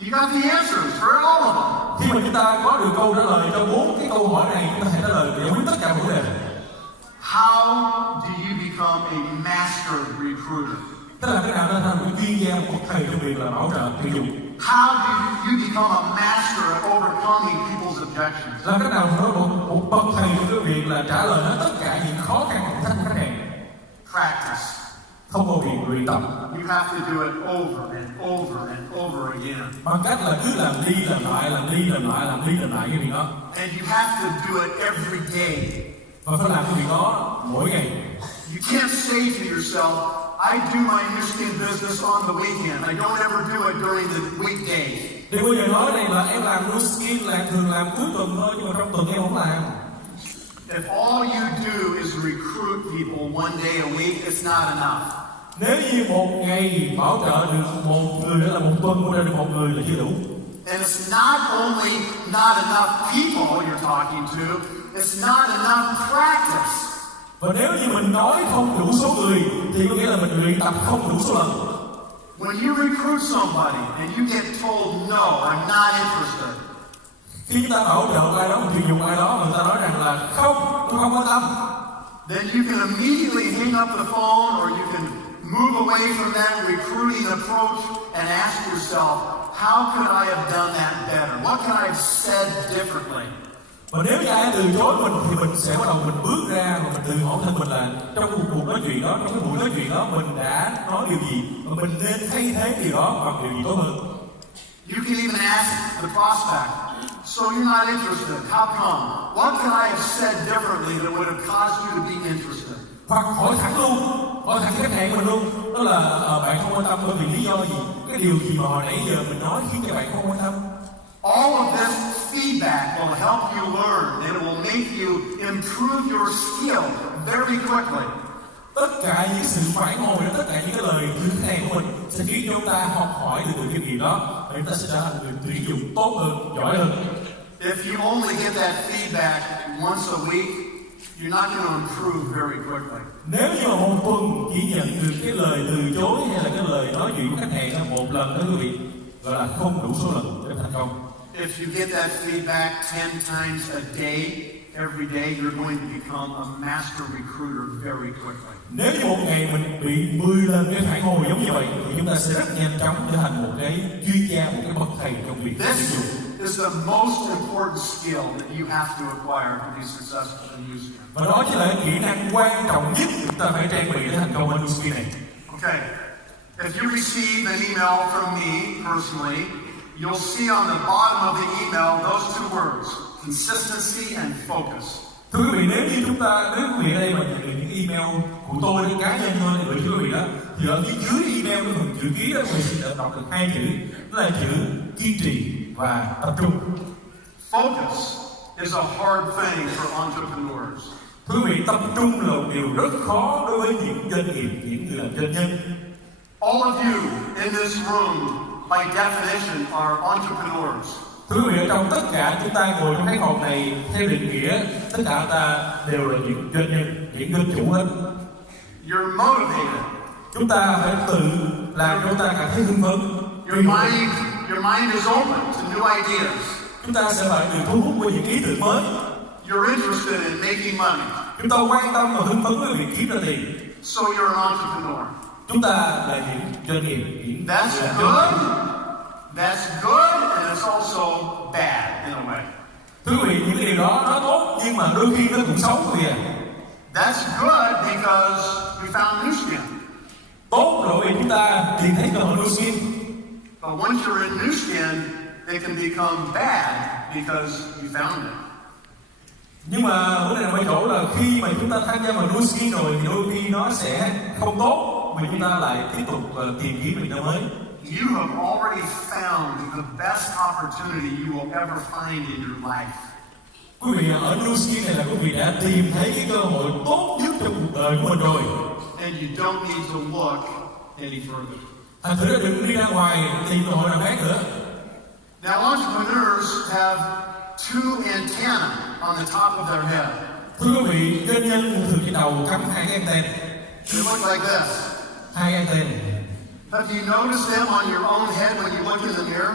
you got the answers for all of them. Khi mà chúng ta có được câu trả lời cho 4 cái câu hỏi này, chúng ta sẽ trả lời để giải quyết tất cả mọi vấn đề. How do you become a master recruiter? Tức là cái nào đó thành một chuyên gia, một thầy trong việc là bảo trợ tuyển dụng. How do you become a master at overcoming people's objections? Làm cách nào nó một bậc thầy trong cái việc là trả lời hết tất cả những khó khăn thử thách của khách hàng. Practice. Không bao việc luyện tập. You have to do it over and over and over again. Bằng cách là cứ làm đi làm lại, làm đi làm lại, làm đi làm lại cái việc đó. And you have to do it every day. Và phải làm cái việc đó mỗi ngày. You can't say to yourself, I do my Nuskin business on the weekend. I don't ever do it during the weekdays. Đừng bao giờ nói này là em làm Nuskin là thường làm cuối tuần thôi, nhưng mà trong tuần em không làm. If all you do is recruit people one day a week, it's not enough. Nếu như một ngày bảo trợ được một người nữa là một tuần bảo trợ được một người là chưa đủ. And it's not only not enough people you're talking to, it's not enough practice. Và nếu như mình nói không đủ số người thì có nghĩa là mình luyện tập không đủ số lần. When you recruit somebody and you get told no, I'm not interested. Khi chúng ta bảo trợ ai đó, mình tuyển dụng ai đó, người ta nói rằng là không, tôi không quan tâm. Then you can immediately hang up the phone, or you can move away from that recruiting approach and ask yourself, how could I have done that better? What could I have said differently? Và nếu như ai từ chối mình thì mình sẽ bắt đầu mình bước ra và mình tự hỏi thân mình là trong cái cuộc nói chuyện đó, trong cái buổi nói chuyện đó mình đã nói điều gì và mình nên thay thế điều đó bằng điều gì tốt hơn. You can even ask the prospect, so you're not interested, how come? What could I have said differently that would have caused you to be interested? Hoặc hỏi thẳng luôn, hỏi thẳng khách hàng của mình luôn, đó là bạn không quan tâm bởi vì lý do gì, cái điều gì mà hồi nãy giờ mình nói khiến cho bạn không quan tâm. All of this feedback will help you learn, and it will make you improve your skill very quickly. Tất cả những sự phản hồi, tất cả những cái lời từ khách hàng của mình sẽ khiến cho chúng ta học hỏi được từ kinh nghiệm đó và chúng ta sẽ trở thành người tuyển dụng tốt hơn, giỏi hơn. If you only get that feedback once a week, you're not going to improve very quickly. Nếu như mà một tuần chỉ nhận được cái lời từ chối hay là cái lời nói chuyện của khách hàng là một lần đó quý vị, gọi là không đủ số lần để thành công. If you get that feedback 10 times a day, every day, you're going to become a master recruiter very quickly. Nếu như một ngày mình bị 10 lần cái phản hồi giống như vậy thì chúng ta sẽ rất nhanh chóng trở thành một cái chuyên gia, một cái bậc thầy trong việc tuyển This dụng. is the most important skill that you have to acquire to be successful in Nuskin. Và đó chính là kỹ năng quan trọng nhất chúng ta phải trang bị để thành công ở Nuskin này. Okay. If you receive an email from me personally, you'll see on the bottom of the email those two words, consistency and focus. Thưa quý vị, nếu quý vị ở đây mà nhận được những email của tôi đến cá nhân thôi gửi cho quý vị đó, thì ở phía dưới email cái phần chữ ký đó quý vị sẽ đọc được 2 chữ, đó là chữ kiên trì và tập trung. Focus is a hard thing for entrepreneurs. Thưa quý vị, tập trung là một điều rất khó đối với những doanh nghiệp, những người làm doanh nhân. All of you in this room, by definition, are entrepreneurs. Thưa quý vị, ở trong tất cả chúng ta ngồi trong cái phòng này theo định nghĩa, tất cả chúng ta đều là những doanh nhân, những doanh chủ hết. You're motivated. Chúng ta phải tự làm cho chúng ta cảm thấy hưng phấn. Your mind is open to new ideas. Chúng ta sẽ phải được thu hút với những ý tưởng mới. You're interested in making money. Chúng ta quan tâm và hưng phấn với việc kiếm ra tiền. So you're an entrepreneur. Chúng ta là những doanh nghiệp, những That's good. That's good, and it's also bad in a way. Thưa quý vị, những cái điều đó nó tốt nhưng mà đôi khi nó cũng xấu quý vị ạ. That's good because we found Nuskin. Tốt rồi vì chúng ta tìm thấy cơ hội Nuskin. But once you're in Nuskin, they can become bad because you found it. Nhưng mà vấn đề nằm ở chỗ là khi mà chúng ta tham gia vào Nuskin rồi thì đôi khi nó sẽ không tốt vì chúng ta lại tiếp tục tìm kiếm việc mới. You have already found the best opportunity you will ever find in your life. Quý vị ở Nuskin này là quý vị đã tìm thấy cái cơ hội tốt nhất trong cuộc đời của mình rồi. And you don't need to look any further. Thành thử ra đừng đi ra ngoài tìm cơ hội nào khác nữa. Now, entrepreneurs have two antennae on the top of their head. Thưa quý vị, doanh nhân thường trên đầu cắm hai cái anten. They look like this. Hai anten. Have you noticed them on your own head when you look in the mirror?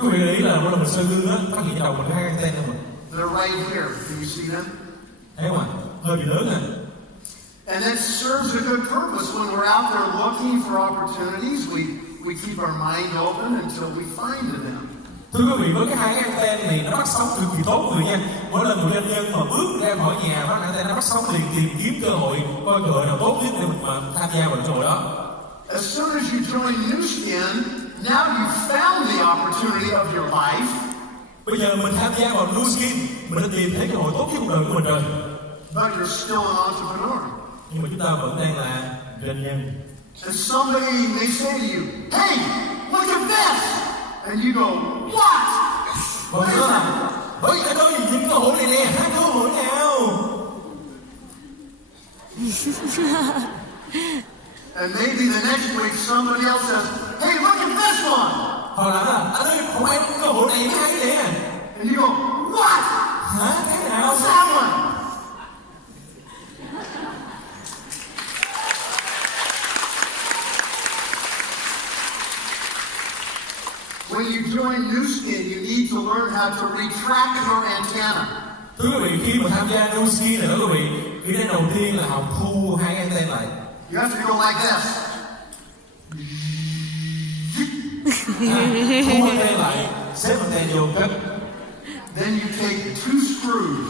Quý vị để ý là mỗi lần mình soi gương á, phát hiện đầu mình có hai anten không? They're right here. Can you see them? Thấy không ạ? Hơi bị lớn à. And it serves a good purpose when we're out there looking for opportunities. We keep our mind open until we find them. Thưa quý vị, với cái hai cái anten này nó bắt sóng cực kỳ tốt người nha. Mỗi lần một doanh nhân mà bước ra khỏi nhà phát anten nó bắt sóng liền tìm kiếm cơ hội, coi cơ hội nào tốt nhất để mình mà tham gia vào cơ hội đó. As soon as you join Nuskin, now you've found the opportunity of your life. Bây giờ mình tham gia vào Nuskin, mình đã tìm thấy cơ hội tốt nhất cuộc đời của mình rồi. But you're still an entrepreneur. Nhưng mà chúng ta vẫn đang là doanh nhân. And somebody may say to you, "Hey, look at this," and you go, "What? Và mình nói là, ôi, anh ơi, nhìn cơ hội này nè, hai cơ hội nào? And maybe the next week somebody else says, "Hey, look at this one." Hoặc là, anh ơi, không ai cơ hội này mới hay nè. And you go, "What? Hả? Cái nào? What's that one?" When you join Nuskin, you need to learn how to retract your antenna. Thưa quý vị, khi mà tham gia Nuskin này đó quý vị, kỹ năng đầu tiên là học thu hai anten lại. You have to go like this. Thu anten lại, xếp anten vô cất. Then you take two screws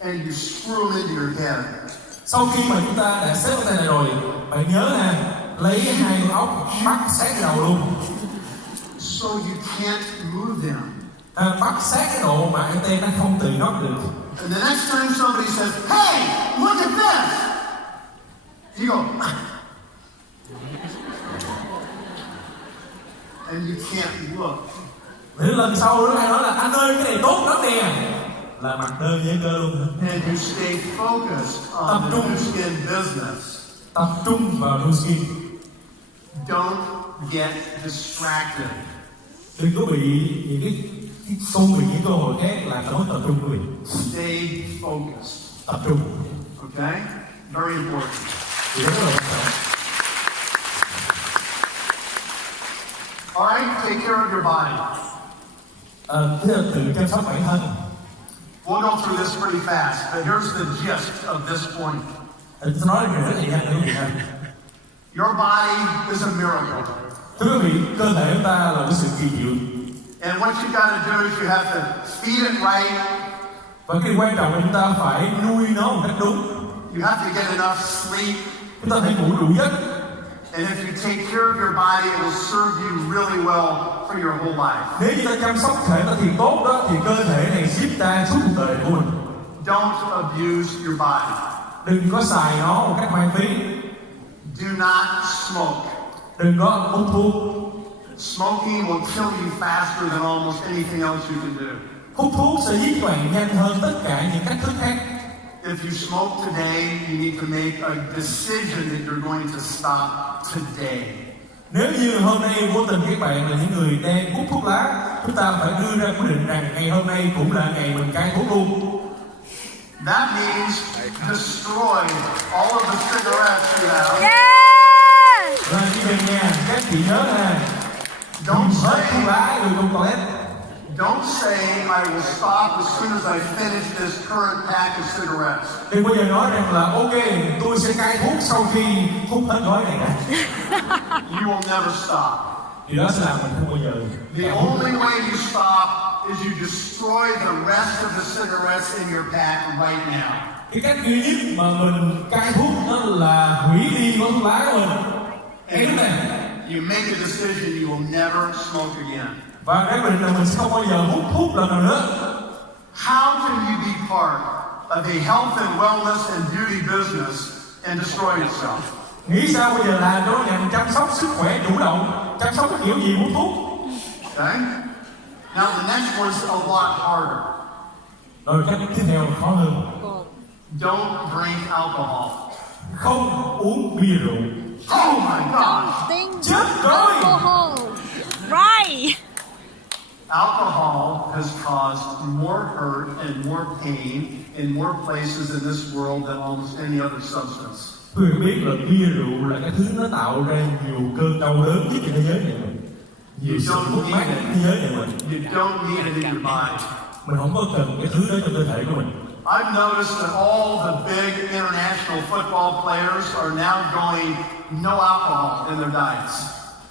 and you screw them into your head. Sau khi mà chúng ta đã xếp anten này rồi, bạn nhớ ha, lấy hai con ốc bắt sát cái đầu luôn. So you can't move them. Bắt sát cái độ mà anten nó không tự nót được. And the next time somebody says, "Hey, look at this," you go, and you can't look. Đến lần sau đó ai nói là anh ơi cái này tốt lắm nè, là mặt đơ dễ cơ luôn. And you stay focused on the Nuskin business. Tập trung vào Nuskin. Don't get distracted. Đừng có bị những cái công việc, những cơ hội khác là mất tập trung của mình. Stay focused. Tập trung. Okay? Very important. Điều đó rất là quan trọng. All right, take care of your body. Thế là tự chăm sóc bản thân. We'll go through this pretty fast, but here's the gist of this point. Tôi nói là rất là nhanh đúng không? Your body is a miracle. Thưa quý vị, cơ thể chúng ta là một sự kỳ diệu. And what you got to do is you have to feed it right. Và cái quan trọng là chúng ta phải nuôi nó một cách đúng. You have to get enough sleep. Chúng ta phải ngủ đủ giấc. And if you take care of your body, it will serve you really well for your whole life. Nếu như ta chăm sóc thể ta thì tốt đó, thì cơ thể này giúp ta suốt cuộc đời của mình. Don't abuse your body. Đừng có xài nó một cách hoang phí. Do not smoke. Đừng có hút thuốc. Smoking will kill you faster than almost anything else you can do. Hút thuốc sẽ giết bạn nhanh hơn tất cả những cách thức khác. If you smoke today, you need to make a decision that you're going to stop today. Nếu như hôm nay vô tình các bạn là những người đang hút thuốc lá, chúng ta phải đưa ra quyết định rằng ngày hôm nay cũng là ngày mình cai thuốc luôn. That means destroy all of the cigarettes you have. Yes! Rồi đi về nhà, các chị nhớ là Don't hết thuốc say, lá đưa trong toilet. don't say I will stop as soon as I finish this current pack of cigarettes. Đừng bao giờ nói rằng là ok, tôi sẽ cai thuốc sau khi hút hết gói này cả. You will never stop. Điều đó sẽ làm mình không bao giờ. The only way you stop is you destroy the rest of the cigarettes in your pack right now. Cái cách duy nhất mà mình cai thuốc đó là hủy đi gói thuốc lá của mình. Ngay lúc này. You make a decision you will never smoke again. Và cái quyết định là mình sẽ không bao giờ hút thuốc lần nào nữa. How can you be part of a health and wellness and beauty business and destroy yourself? Nghĩ sao bây giờ làm cho nó nhằm chăm sóc sức khỏe chủ động, chăm sóc cái kiểu gì uống thuốc. Okay? Now the next one's a lot harder. Rồi cách tiếp theo khó hơn. Don't drink alcohol. Không uống bia rượu. Oh my God! Think Chết rồi. alcohol. Right. Alcohol has caused more hurt and more pain in more places in this world than almost any other substance. Quý vị biết là bia rượu là cái thứ nó tạo ra nhiều cơn đau đớn nhất trên thế giới này mình. Nhiều sự mất mát trên thế giới này mình. You don't need it in your body. Mình không có cần cái thứ đó trong cơ thể của mình. I've noticed that all the big international football players are now going no alcohol in their diets.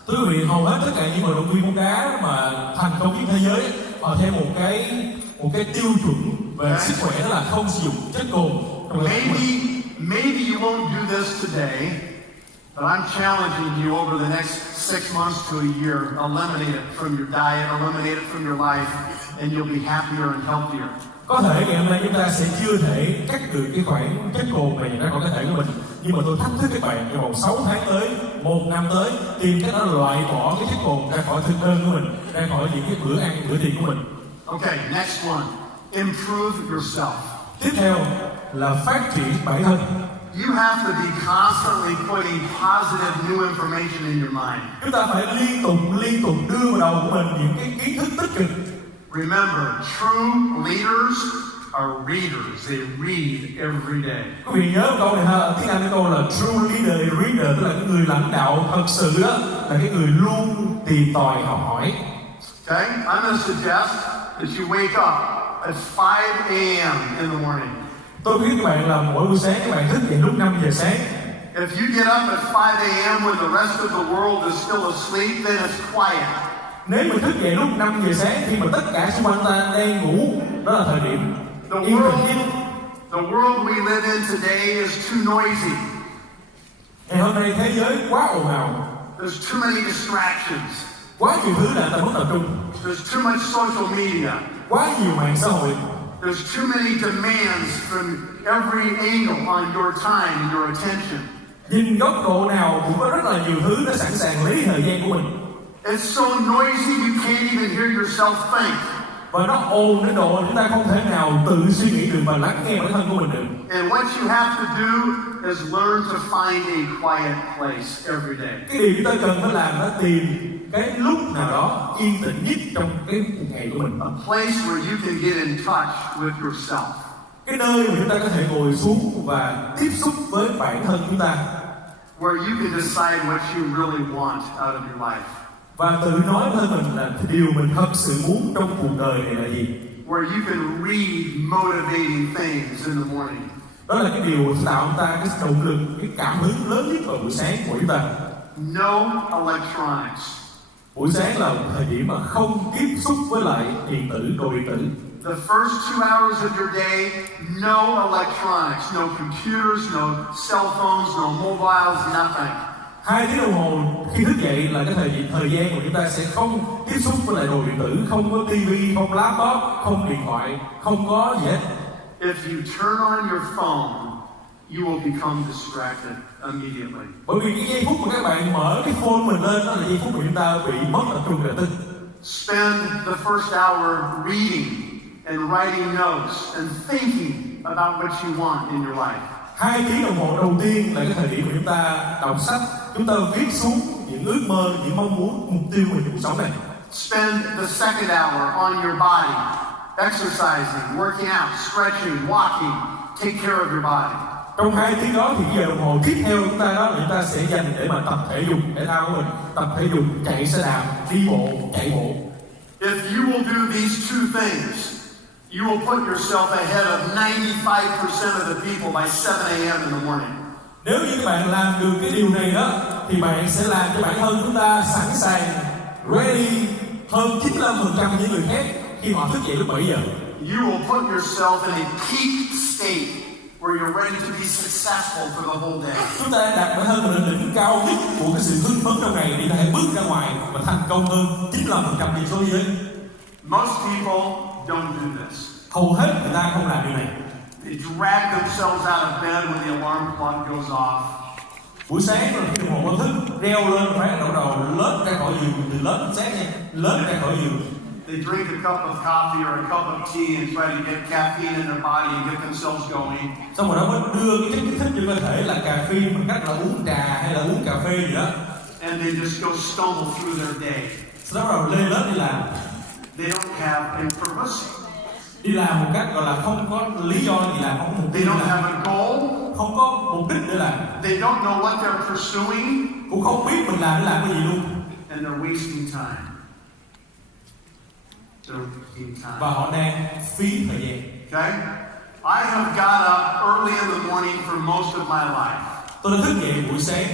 Thưa quý vị, hầu hết tất cả những vận động viên bóng đá mà thành công nhất thế giới họ theo một cái tiêu chuẩn về sức khỏe, đó là không sử dụng chất cồn trong cơ thể của mình. Maybe you won't do this today, but I'm challenging you over the next 6 months to a year, eliminate it from your diet, eliminate it from your life, and you'll be happier and healthier. Có thể ngày hôm nay chúng ta sẽ chưa thể cắt được cái khoản chất cồn này ra khỏi cơ thể của mình, nhưng mà tôi thách thức các bạn trong vòng 6 tháng tới, 1 năm tới, tìm cách đó loại bỏ cái chất cồn ra khỏi thực đơn của mình, ra khỏi những cái bữa ăn, bữa tiệc của mình. Okay, next one. Improve yourself. Tiếp theo là phát triển bản thân. You have to be constantly putting positive new information in your mind. Chúng ta phải liên tục đưa vào đầu của mình những cái kiến thức tích cực. Remember, true leaders are readers. They read every day. Quý vị nhớ câu này ha, tiếng Anh cái câu là true leader is reader, tức là cái người lãnh đạo thật sự đó là cái người luôn tìm tòi học hỏi. Okay, I'm going to suggest that you wake up at 5 a.m. in the morning. Tôi khuyên các bạn là mỗi buổi sáng các bạn thức dậy lúc 5 giờ sáng. If you get up at 5 a.m. when the rest of the world is still asleep, then it's quiet. Nếu mình thức dậy lúc 5 giờ sáng khi mà tất cả xung quanh ta đang ngủ, đó là thời điểm yên tĩnh nhất. The world we live in today is too noisy. Ngày hôm nay thế giới quá ồn ào. There's too many distractions. Quá nhiều thứ làm ta mất tập trung. There's too much social media. Quá nhiều mạng xã hội. There's too many demands from every angle on your time and your attention. Nhìn góc độ nào cũng có rất là nhiều thứ nó sẵn sàng lấy thời gian của mình. It's so noisy you can't even hear yourself think. Và nó ồn đến độ chúng ta không thể nào tự suy nghĩ được và lắng nghe bản thân của mình được. And what you have to do is learn to find a quiet place every day. Cái điều chúng ta cần phải làm là tìm cái lúc nào đó yên tĩnh nhất trong cái ngày của mình. A place where you can get in touch with yourself. Cái nơi mà chúng ta có thể ngồi xuống và tiếp xúc với bản thân chúng ta. Where you can decide what you really want out of your life. Và tự nói với mình là điều mình thật sự muốn trong cuộc đời này là gì. Where you can read motivating things in the morning. Đó là cái điều tạo chúng ta cái động lực, cái cảm hứng lớn nhất vào buổi sáng của chúng ta. No electronics. Buổi sáng là thời điểm mà không tiếp xúc với lại điện tử, đồ điện tử. The first 2 hours of your day, no electronics, no computers, no cell phones, no mobiles, nothing. 2 tiếng đồng hồ khi thức dậy là cái thời gian mà chúng ta sẽ không tiếp xúc với lại đồ điện tử, không có tivi, không laptop, không điện thoại, không có gì hết. If you turn on your phone, you will become distracted immediately. Bởi vì cái giây phút mà các bạn mở cái phone mình lên, đó là giây phút mà chúng ta bị mất tập trung lập tức. Spend the first hour reading and writing notes and thinking about what you want in your life. 2 tiếng đồng hồ đầu tiên là cái thời điểm mà chúng ta đọc sách, chúng ta viết xuống những ước mơ, những mong muốn, mục tiêu của cuộc sống này. Spend the second hour on your body, exercising, working out, stretching, walking. Take care of your body. Trong 2 tiếng đó thì giờ đồng hồ tiếp theo chúng ta đó là chúng ta sẽ dành để mà tập thể dục thể thao của mình, tập thể dục, chạy xe đạp, đi bộ, chạy bộ. If you will do these two things, you will put yourself ahead of 95% of the people by 7 a.m. in the morning. Nếu như các bạn làm được cái điều này đó, thì bạn sẽ làm cho bản thân chúng ta sẵn sàng, ready hơn 95% những người khác khi họ thức dậy lúc 7 giờ. You will put yourself in a peak state where you're ready to be successful for the whole day. Chúng ta đặt bản thân lên đỉnh cao nhất của cái sự hưng phấn trong ngày để có thể bước ra ngoài và thành công hơn 95% dân số giới. Most people don't do this. Hầu hết người ta không làm điều này. They drag themselves out of bed when the alarm clock goes off. Buổi sáng là khi đồng hồ báo thức reo lên phải bắt đầu lết ra khỏi giường, từ lết sáng nha, lết ra khỏi giường. They drink a cup of coffee or a cup of tea and try to get caffeine in their body and get themselves going. Xong rồi đó mới đưa cái chất kích thích cho cơ thể là caffeine bằng cách là uống trà hay là uống cà phê gì đó. And they just go stumble through their day. Sau đó rồi lên lớp đi làm. They don't have a purpose. Đi làm một cách gọi là không có lý do gì làm, không có mục They tiêu don't làm, have a goal. không có mục đích để làm. They don't know what they're pursuing. Cũng không biết mình làm để làm cái gì luôn. And they're wasting time. They're wasting time. Và họ đang phí thời gian. Okay? I have got up early in the morning for most of my life. Tôi đã thức dậy buổi sáng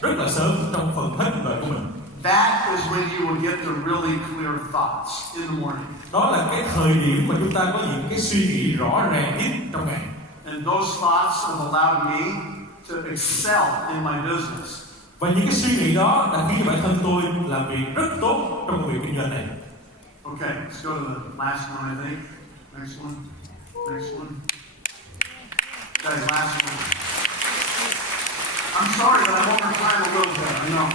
rất là sớm trong phần hết cuộc đời của mình. That is when you will get the really clear thoughts in the morning. Đó là cái thời điểm mà chúng ta có những cái suy nghĩ rõ ràng nhất trong ngày. And those thoughts have allowed me to excel in my business. Và những cái suy nghĩ đó đã khiến cho bản thân tôi làm việc rất tốt trong công việc kinh doanh này. Okay, let's go to the last one, I think. Next one. Next one. Okay, last one. I'm sorry that I'm over time a little bit, I know.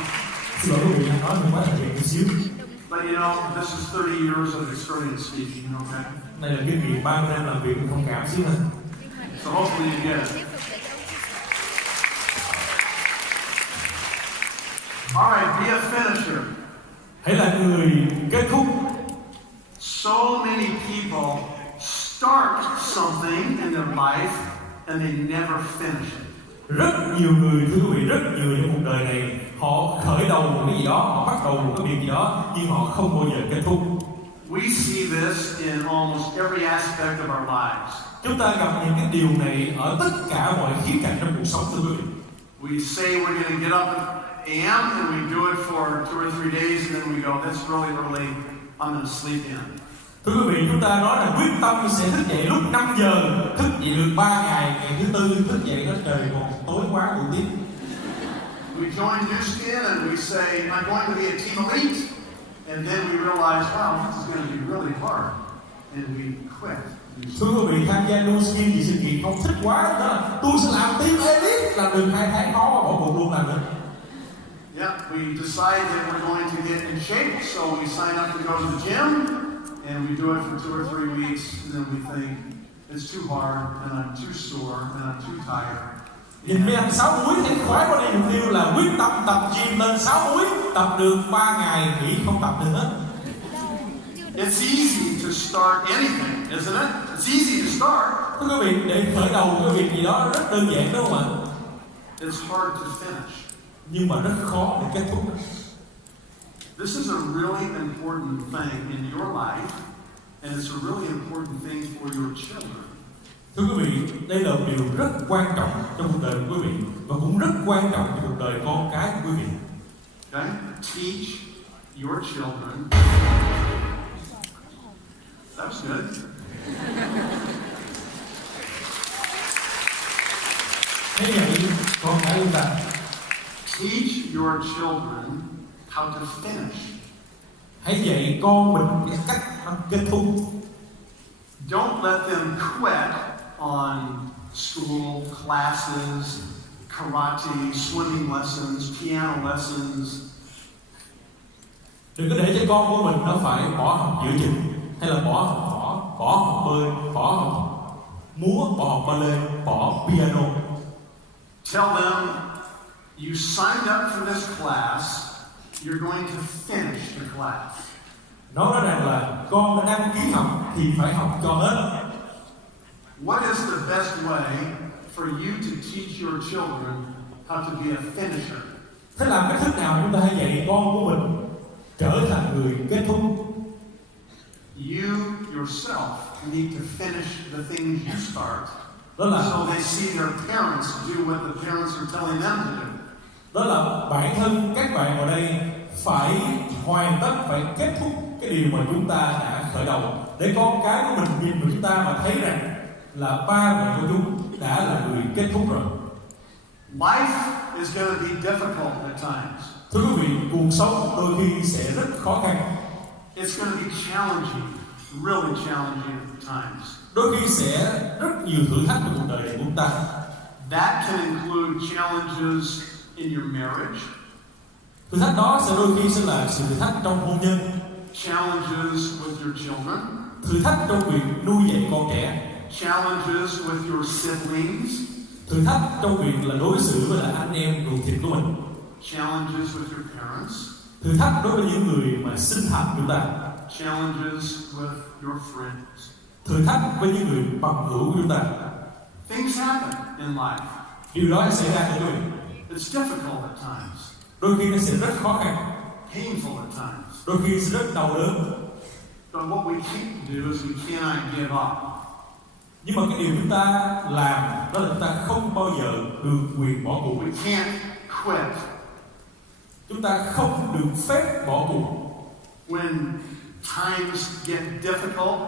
Xin lỗi quý vị, nói mình quá thời gian một xíu. But you know, this is 30 years of experience speaking, okay? Đây là kinh nghiệm 30 năm làm việc thông cảm xíu thôi. So hopefully you get it. All right, be a finisher. Hãy là người kết thúc. So many people start something in their life and they never finish it. Rất nhiều người, thưa quý vị, rất nhiều trong cuộc đời này họ khởi đầu một cái gì đó, họ bắt đầu một cái việc gì đó nhưng họ không bao giờ kết thúc. We see this in almost every aspect of our lives. Chúng ta gặp những cái điều này ở tất cả mọi khía cạnh trong cuộc sống, thưa quý vị. We say we're going to get up at AM and we do it for 2 or 3 days and then we go, that's really early, I'm going to sleep in. Thưa quý vị, chúng ta nói là quyết tâm sẽ thức dậy lúc 5 giờ, thức dậy được 3 ngày, ngày thứ tư thức dậy nó trời còn tối quá buổi tiếp. We join Nuskin and we say, I'm going to be a team elite. And then we realize, wow, this is going to be really hard. And we quit. Thưa quý vị, tham gia Nuskin vì sự kiện không thích quá đó, tôi sẽ làm team elite, làm được 2 tháng khó và bỏ cuộc luôn làm nữa. Yeah, we decide that we're going to get in shape, so we sign up to go to the gym. And we do it for 2 or 3 weeks, and then we think it's too hard, and I'm too sore, and I'm too tired. Nhìn mấy anh 6 múi thấy khoái quá đi, mục tiêu là quyết tâm tập gym lên 6 múi, tập được 3 ngày nghỉ không tập nữa. It's easy to start anything, isn't it? It's easy to start. Thưa quý vị, để khởi đầu cái việc gì đó rất đơn giản đúng không ạ? It's hard to finish. Nhưng mà rất khó để kết thúc. This is a really important thing in your life, and it's a really important thing for your children. Thưa quý vị, đây là một điều rất quan trọng trong cuộc đời của quý vị và cũng rất quan trọng trong cuộc đời con cái của quý vị. Okay? Teach your children. That was good. Thế vậy, con cái chúng ta Teach your children how to finish. hãy dạy con mình cái cách kết thúc. Don't let them quit on school, classes, karate, swimming lessons, piano lessons. Đừng có để cho con của mình nó phải bỏ học giữa chừng, hay là bỏ học võ, bỏ học bơi, bỏ học múa, bỏ học ballet, bỏ piano. Tell them, you signed up for this class, you're going to finish the class. Nói rằng là con đã đăng ký học thì phải học cho hết. What is the best way for you to teach your children how to be a finisher? Thế làm cách thức nào chúng ta hãy dạy con của mình trở thành người kết thúc? You yourself need to finish the things you start. Đó là So they see their parents do what the parents are telling them to do. Đó là bản thân các bạn ở đây phải hoàn tất, phải kết thúc cái điều mà chúng ta đã khởi đầu, để con cái của mình nhìn vào chúng ta và thấy rằng là ba mẹ của chúng đã là người kết thúc rồi. Life is going to be difficult at times. Thưa quý vị, cuộc sống đôi khi sẽ rất khó khăn. It's going to be challenging, really challenging at times. Đôi khi sẽ rất nhiều thử thách trong cuộc đời của chúng ta. That can include challenges in your marriage. Thử thách đó sẽ đôi khi sẽ là sự thử thách trong hôn nhân, Challenges with your children. thử thách trong việc nuôi dạy con trẻ, Challenges with your siblings. thử thách trong việc là đối xử với lại anh em ruột thịt của mình, Challenges with your parents. thử thách đối với những người mà sinh thành chúng ta, Challenges with your friends. thử thách với những người bằng hữu của chúng ta. Things happen in life. Điều đó xảy ra cho mình. It's difficult at times, Đôi khi nó sẽ rất khó khăn, painful at times. đôi khi sẽ rất đau đớn. But what we can't do is we cannot give up. Nhưng mà cái điều chúng ta làm đó là chúng ta không bao giờ được quyền bỏ cuộc. We can't quit. Chúng ta không được phép bỏ cuộc. When times get difficult,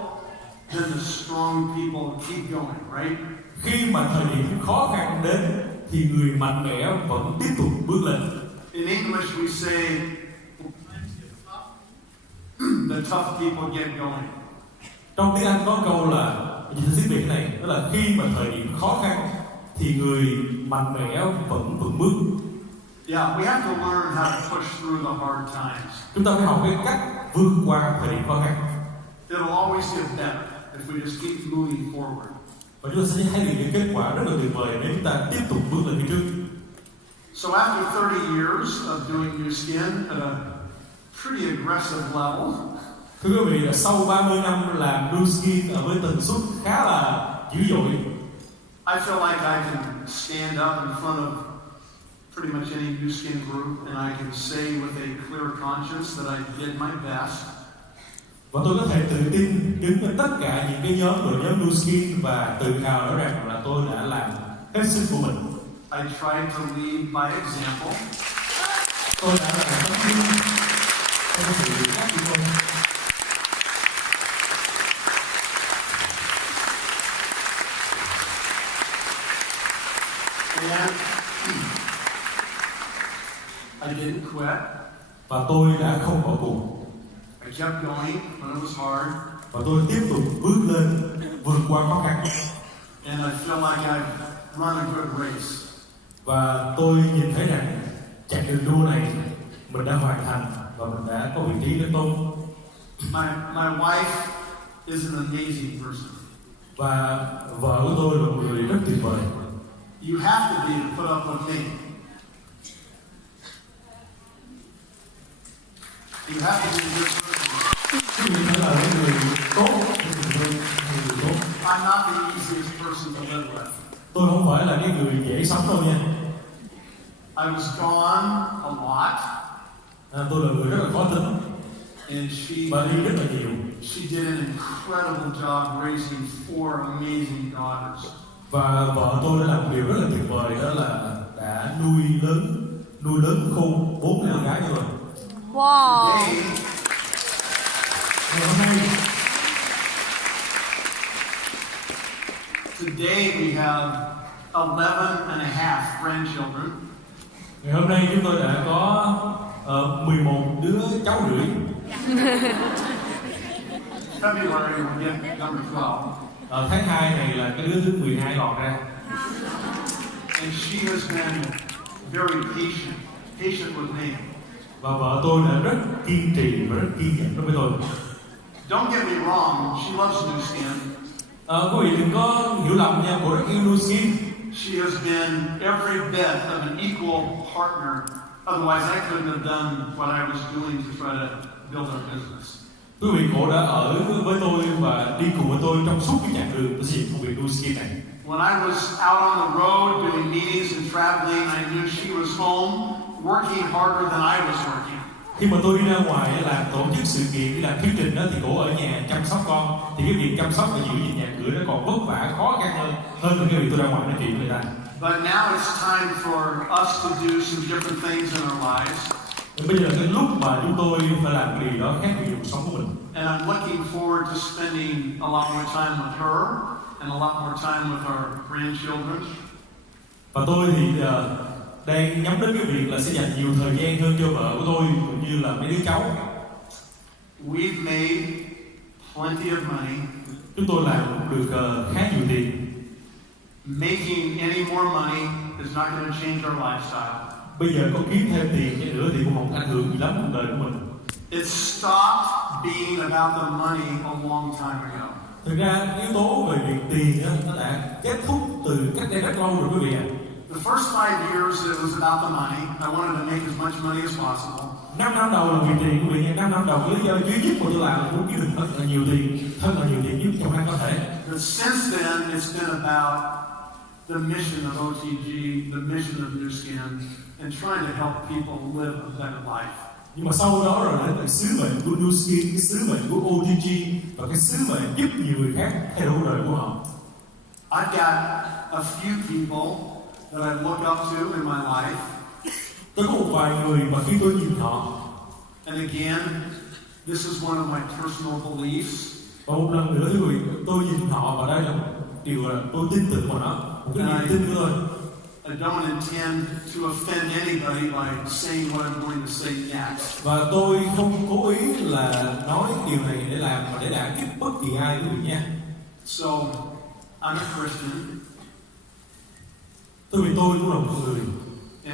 then the strong people keep going, right? Khi mà thời điểm khó khăn đến thì người mạnh mẽ vẫn tiếp tục bước lên. In English we say the tough people get going. Trong tiếng Anh có câu là dịch tiếng Việt này, đó là khi mà thời điểm khó khăn thì người mạnh mẽ vẫn vững bước. Yeah, we have to learn how to push through the hard times. Chúng ta phải học cái cách vượt qua thời điểm khó khăn. It'll always get better if we just keep moving forward. Và chúng ta sẽ thấy được những kết quả rất là tuyệt vời nếu chúng ta tiếp tục bước lên phía trước. So after 30 years of doing Nuskin at a pretty aggressive level, Thưa quý vị, là sau 30 năm làm Nuskin ở với tần suất khá là dữ dội, I feel like I can stand up in front of pretty much any Nuskin group and I can say with a clear conscience that I did my best. và tôi có thể tự tin đứng với tất cả những cái đội nhóm Nuskin và tự hào nói rằng là tôi đã làm hết sức của mình. I tried to lead by example. Tôi đã làm tấm gương trong sự khác của tôi. And I didn't quit. Và tôi đã không bỏ cuộc. I kept going when it was hard. Và tôi tiếp tục bước lên, vượt qua khó khăn. And I feel like I've run a good race. Và tôi nhìn thấy rằng chặng đường đua này mình đã hoàn thành và mình đã có vị trí rất tốt. My wife is an amazing person. Và vợ của tôi là một người rất tuyệt vời. You have to be to put up with me. You have to be a good person. Quý vị phải là một người tốt, một người tốt. I'm not the easiest person to live with. Tôi không phải là cái người dễ sống đâu nha. I was gone a lot. Tôi là người rất là khó tính And và đi rất là nhiều. she did an incredible job raising 4 amazing daughters. Và vợ tôi đã làm một điều rất là tuyệt vời, đó là đã nuôi lớn khôn 4 đứa con gái như vậy. Wow. Today, Ngày hôm nay today we have 11 and a half grandchildren. Ngày hôm nay chúng tôi đã có 11 đứa cháu rưỡi. February we'll get number 12. Tháng 2 này là cái đứa thứ 12 lọt ra. And she has been very patient with me. Và vợ tôi đã rất kiên trì và rất kiên nhẫn đối với tôi. Don't get me wrong, she loves Nuskin. Quý vị đừng có hiểu lầm nha, cô rất yêu Nuskin. She has been every bit of an equal partner. Otherwise, I couldn't have done what I was doing to try to build our business. Quý vị, cô đã ở với tôi và đi cùng với tôi trong suốt cái chặng đường tôi xây dựng công việc Nuskin này. When I was out on the road doing meetings and traveling, I knew she was home working harder than I was working. Khi mà tôi đi ra ngoài làm tổ chức sự kiện, đi làm thuyết trình đó, thì cô ở nhà chăm sóc con. Thì cái việc chăm sóc và giữ gìn nhà cửa nó còn vất vả, khó khăn hơn cái việc tôi ra ngoài nói chuyện với người ta. But now it's time for us to do some different things in our lives. Bây giờ là cái lúc mà chúng tôi phải làm cái điều đó khác với cuộc sống của mình. And I'm looking forward to spending a lot more time with her and a lot more time with our grandchildren. Và tôi thì đang nhắm đến cái việc là sẽ dành nhiều thời gian hơn cho vợ của tôi cũng như là mấy đứa cháu. We've made plenty of money. Chúng tôi làm được khá nhiều tiền. Making any more money is not going to change our lifestyle. bây giờ có kiếm thêm tiền hay nữa thì cũng không ảnh hưởng gì lắm cuộc đời của mình. It stopped being about the money a long time ago. Thực ra yếu tố về việc tiền á, nó đã kết thúc từ cách đây rất lâu rồi quý vị ạ. The first 5 years it was about the money. I wanted to make as much money as possible. 5 năm đầu là vì tiền quý vị nha. 5 năm đầu lý do duy nhất của tôi làm là muốn kiếm được thật là nhiều tiền nhất trong năm có thể. But since then it's been about the mission of OTG, the mission of Nuskin, and trying to help people live a better life. Nhưng mà sau đó rồi đến cái sứ mệnh của Nuskin, cái sứ mệnh của OTG và cái sứ mệnh giúp nhiều người khác thay đổi cuộc đời của họ. I've got a few people that I look up to in my life. Tôi có một vài người mà khi tôi nhìn họ, And again, this is one of my personal beliefs. và một lần nữa thưa quý vị, tôi nhìn họ và đây là một điều là tôi tin tưởng vào nó, một cái niềm tin thôi. I don't intend to offend anybody by saying what I'm going to say next. Và tôi không cố ý là nói điều này để làm và để đả kích bất kỳ ai quý vị nha. So, I'm a Christian. Tôi vì tôi cũng là một người.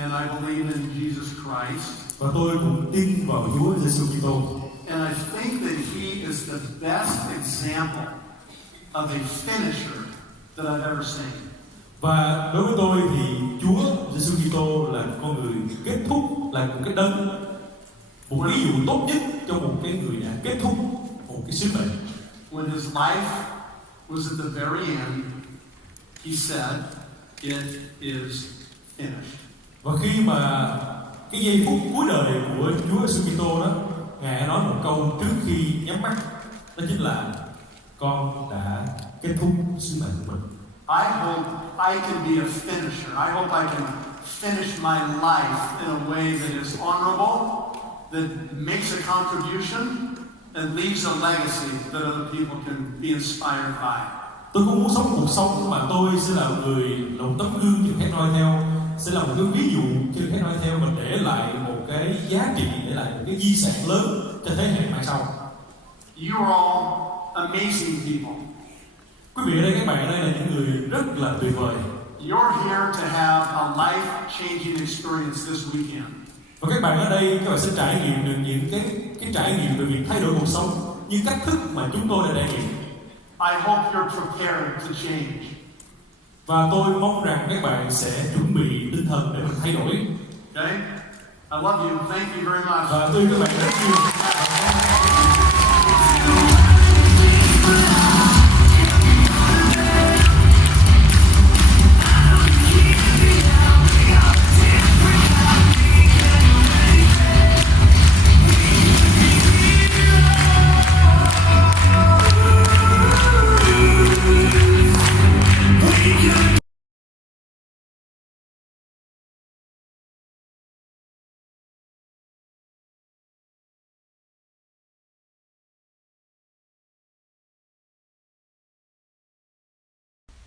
And I believe in Jesus Christ. Và tôi cũng tin vào Chúa Giêsu Kitô. And I think that He is the best example of a finisher that I've ever seen. Và đối với tôi thì Chúa Giêsu Kitô là con người kết thúc, là một cái đấng, một ví dụ tốt nhất cho một cái người đã kết thúc một cái sứ mệnh. When His life was at the very end, He said, "It is finished." Và khi mà cái giây phút cuối đời của Chúa Giêsu Kitô đó, Ngài nói một câu trước khi nhắm mắt, đó chính là con đã kết thúc sứ mệnh của mình. I hope I can be a finisher. I hope I can finish my life in a way that is honorable, that makes a contribution, and leaves a legacy that other people can be inspired by. Tôi không muốn sống cuộc sống mà tôi sẽ là người, là một tấm gương cho người khác noi theo, sẽ là một cái ví dụ cho người khác noi theo, mình để lại một cái giá trị, để lại một cái di sản lớn cho thế hệ mai sau. You are all amazing people. Quý vị ở đây, các bạn ở đây là những người rất là tuyệt vời. You're here to have a life-changing experience this weekend. Và các bạn ở đây, các bạn sẽ trải nghiệm được những cái trải nghiệm về việc thay đổi cuộc sống như cách thức mà chúng tôi đã trải nghiệm. I hope you're prepared to change. Và tôi mong rằng các bạn sẽ chuẩn bị tinh thần để mình thay đổi. Okay? I love you. Thank you very much. Và tôi các bạn rất nhiều.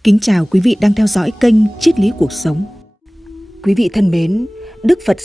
Kính chào quý vị đang theo dõi kênh Triết lý cuộc sống. Quý vị thân mến, Đức Phật dạy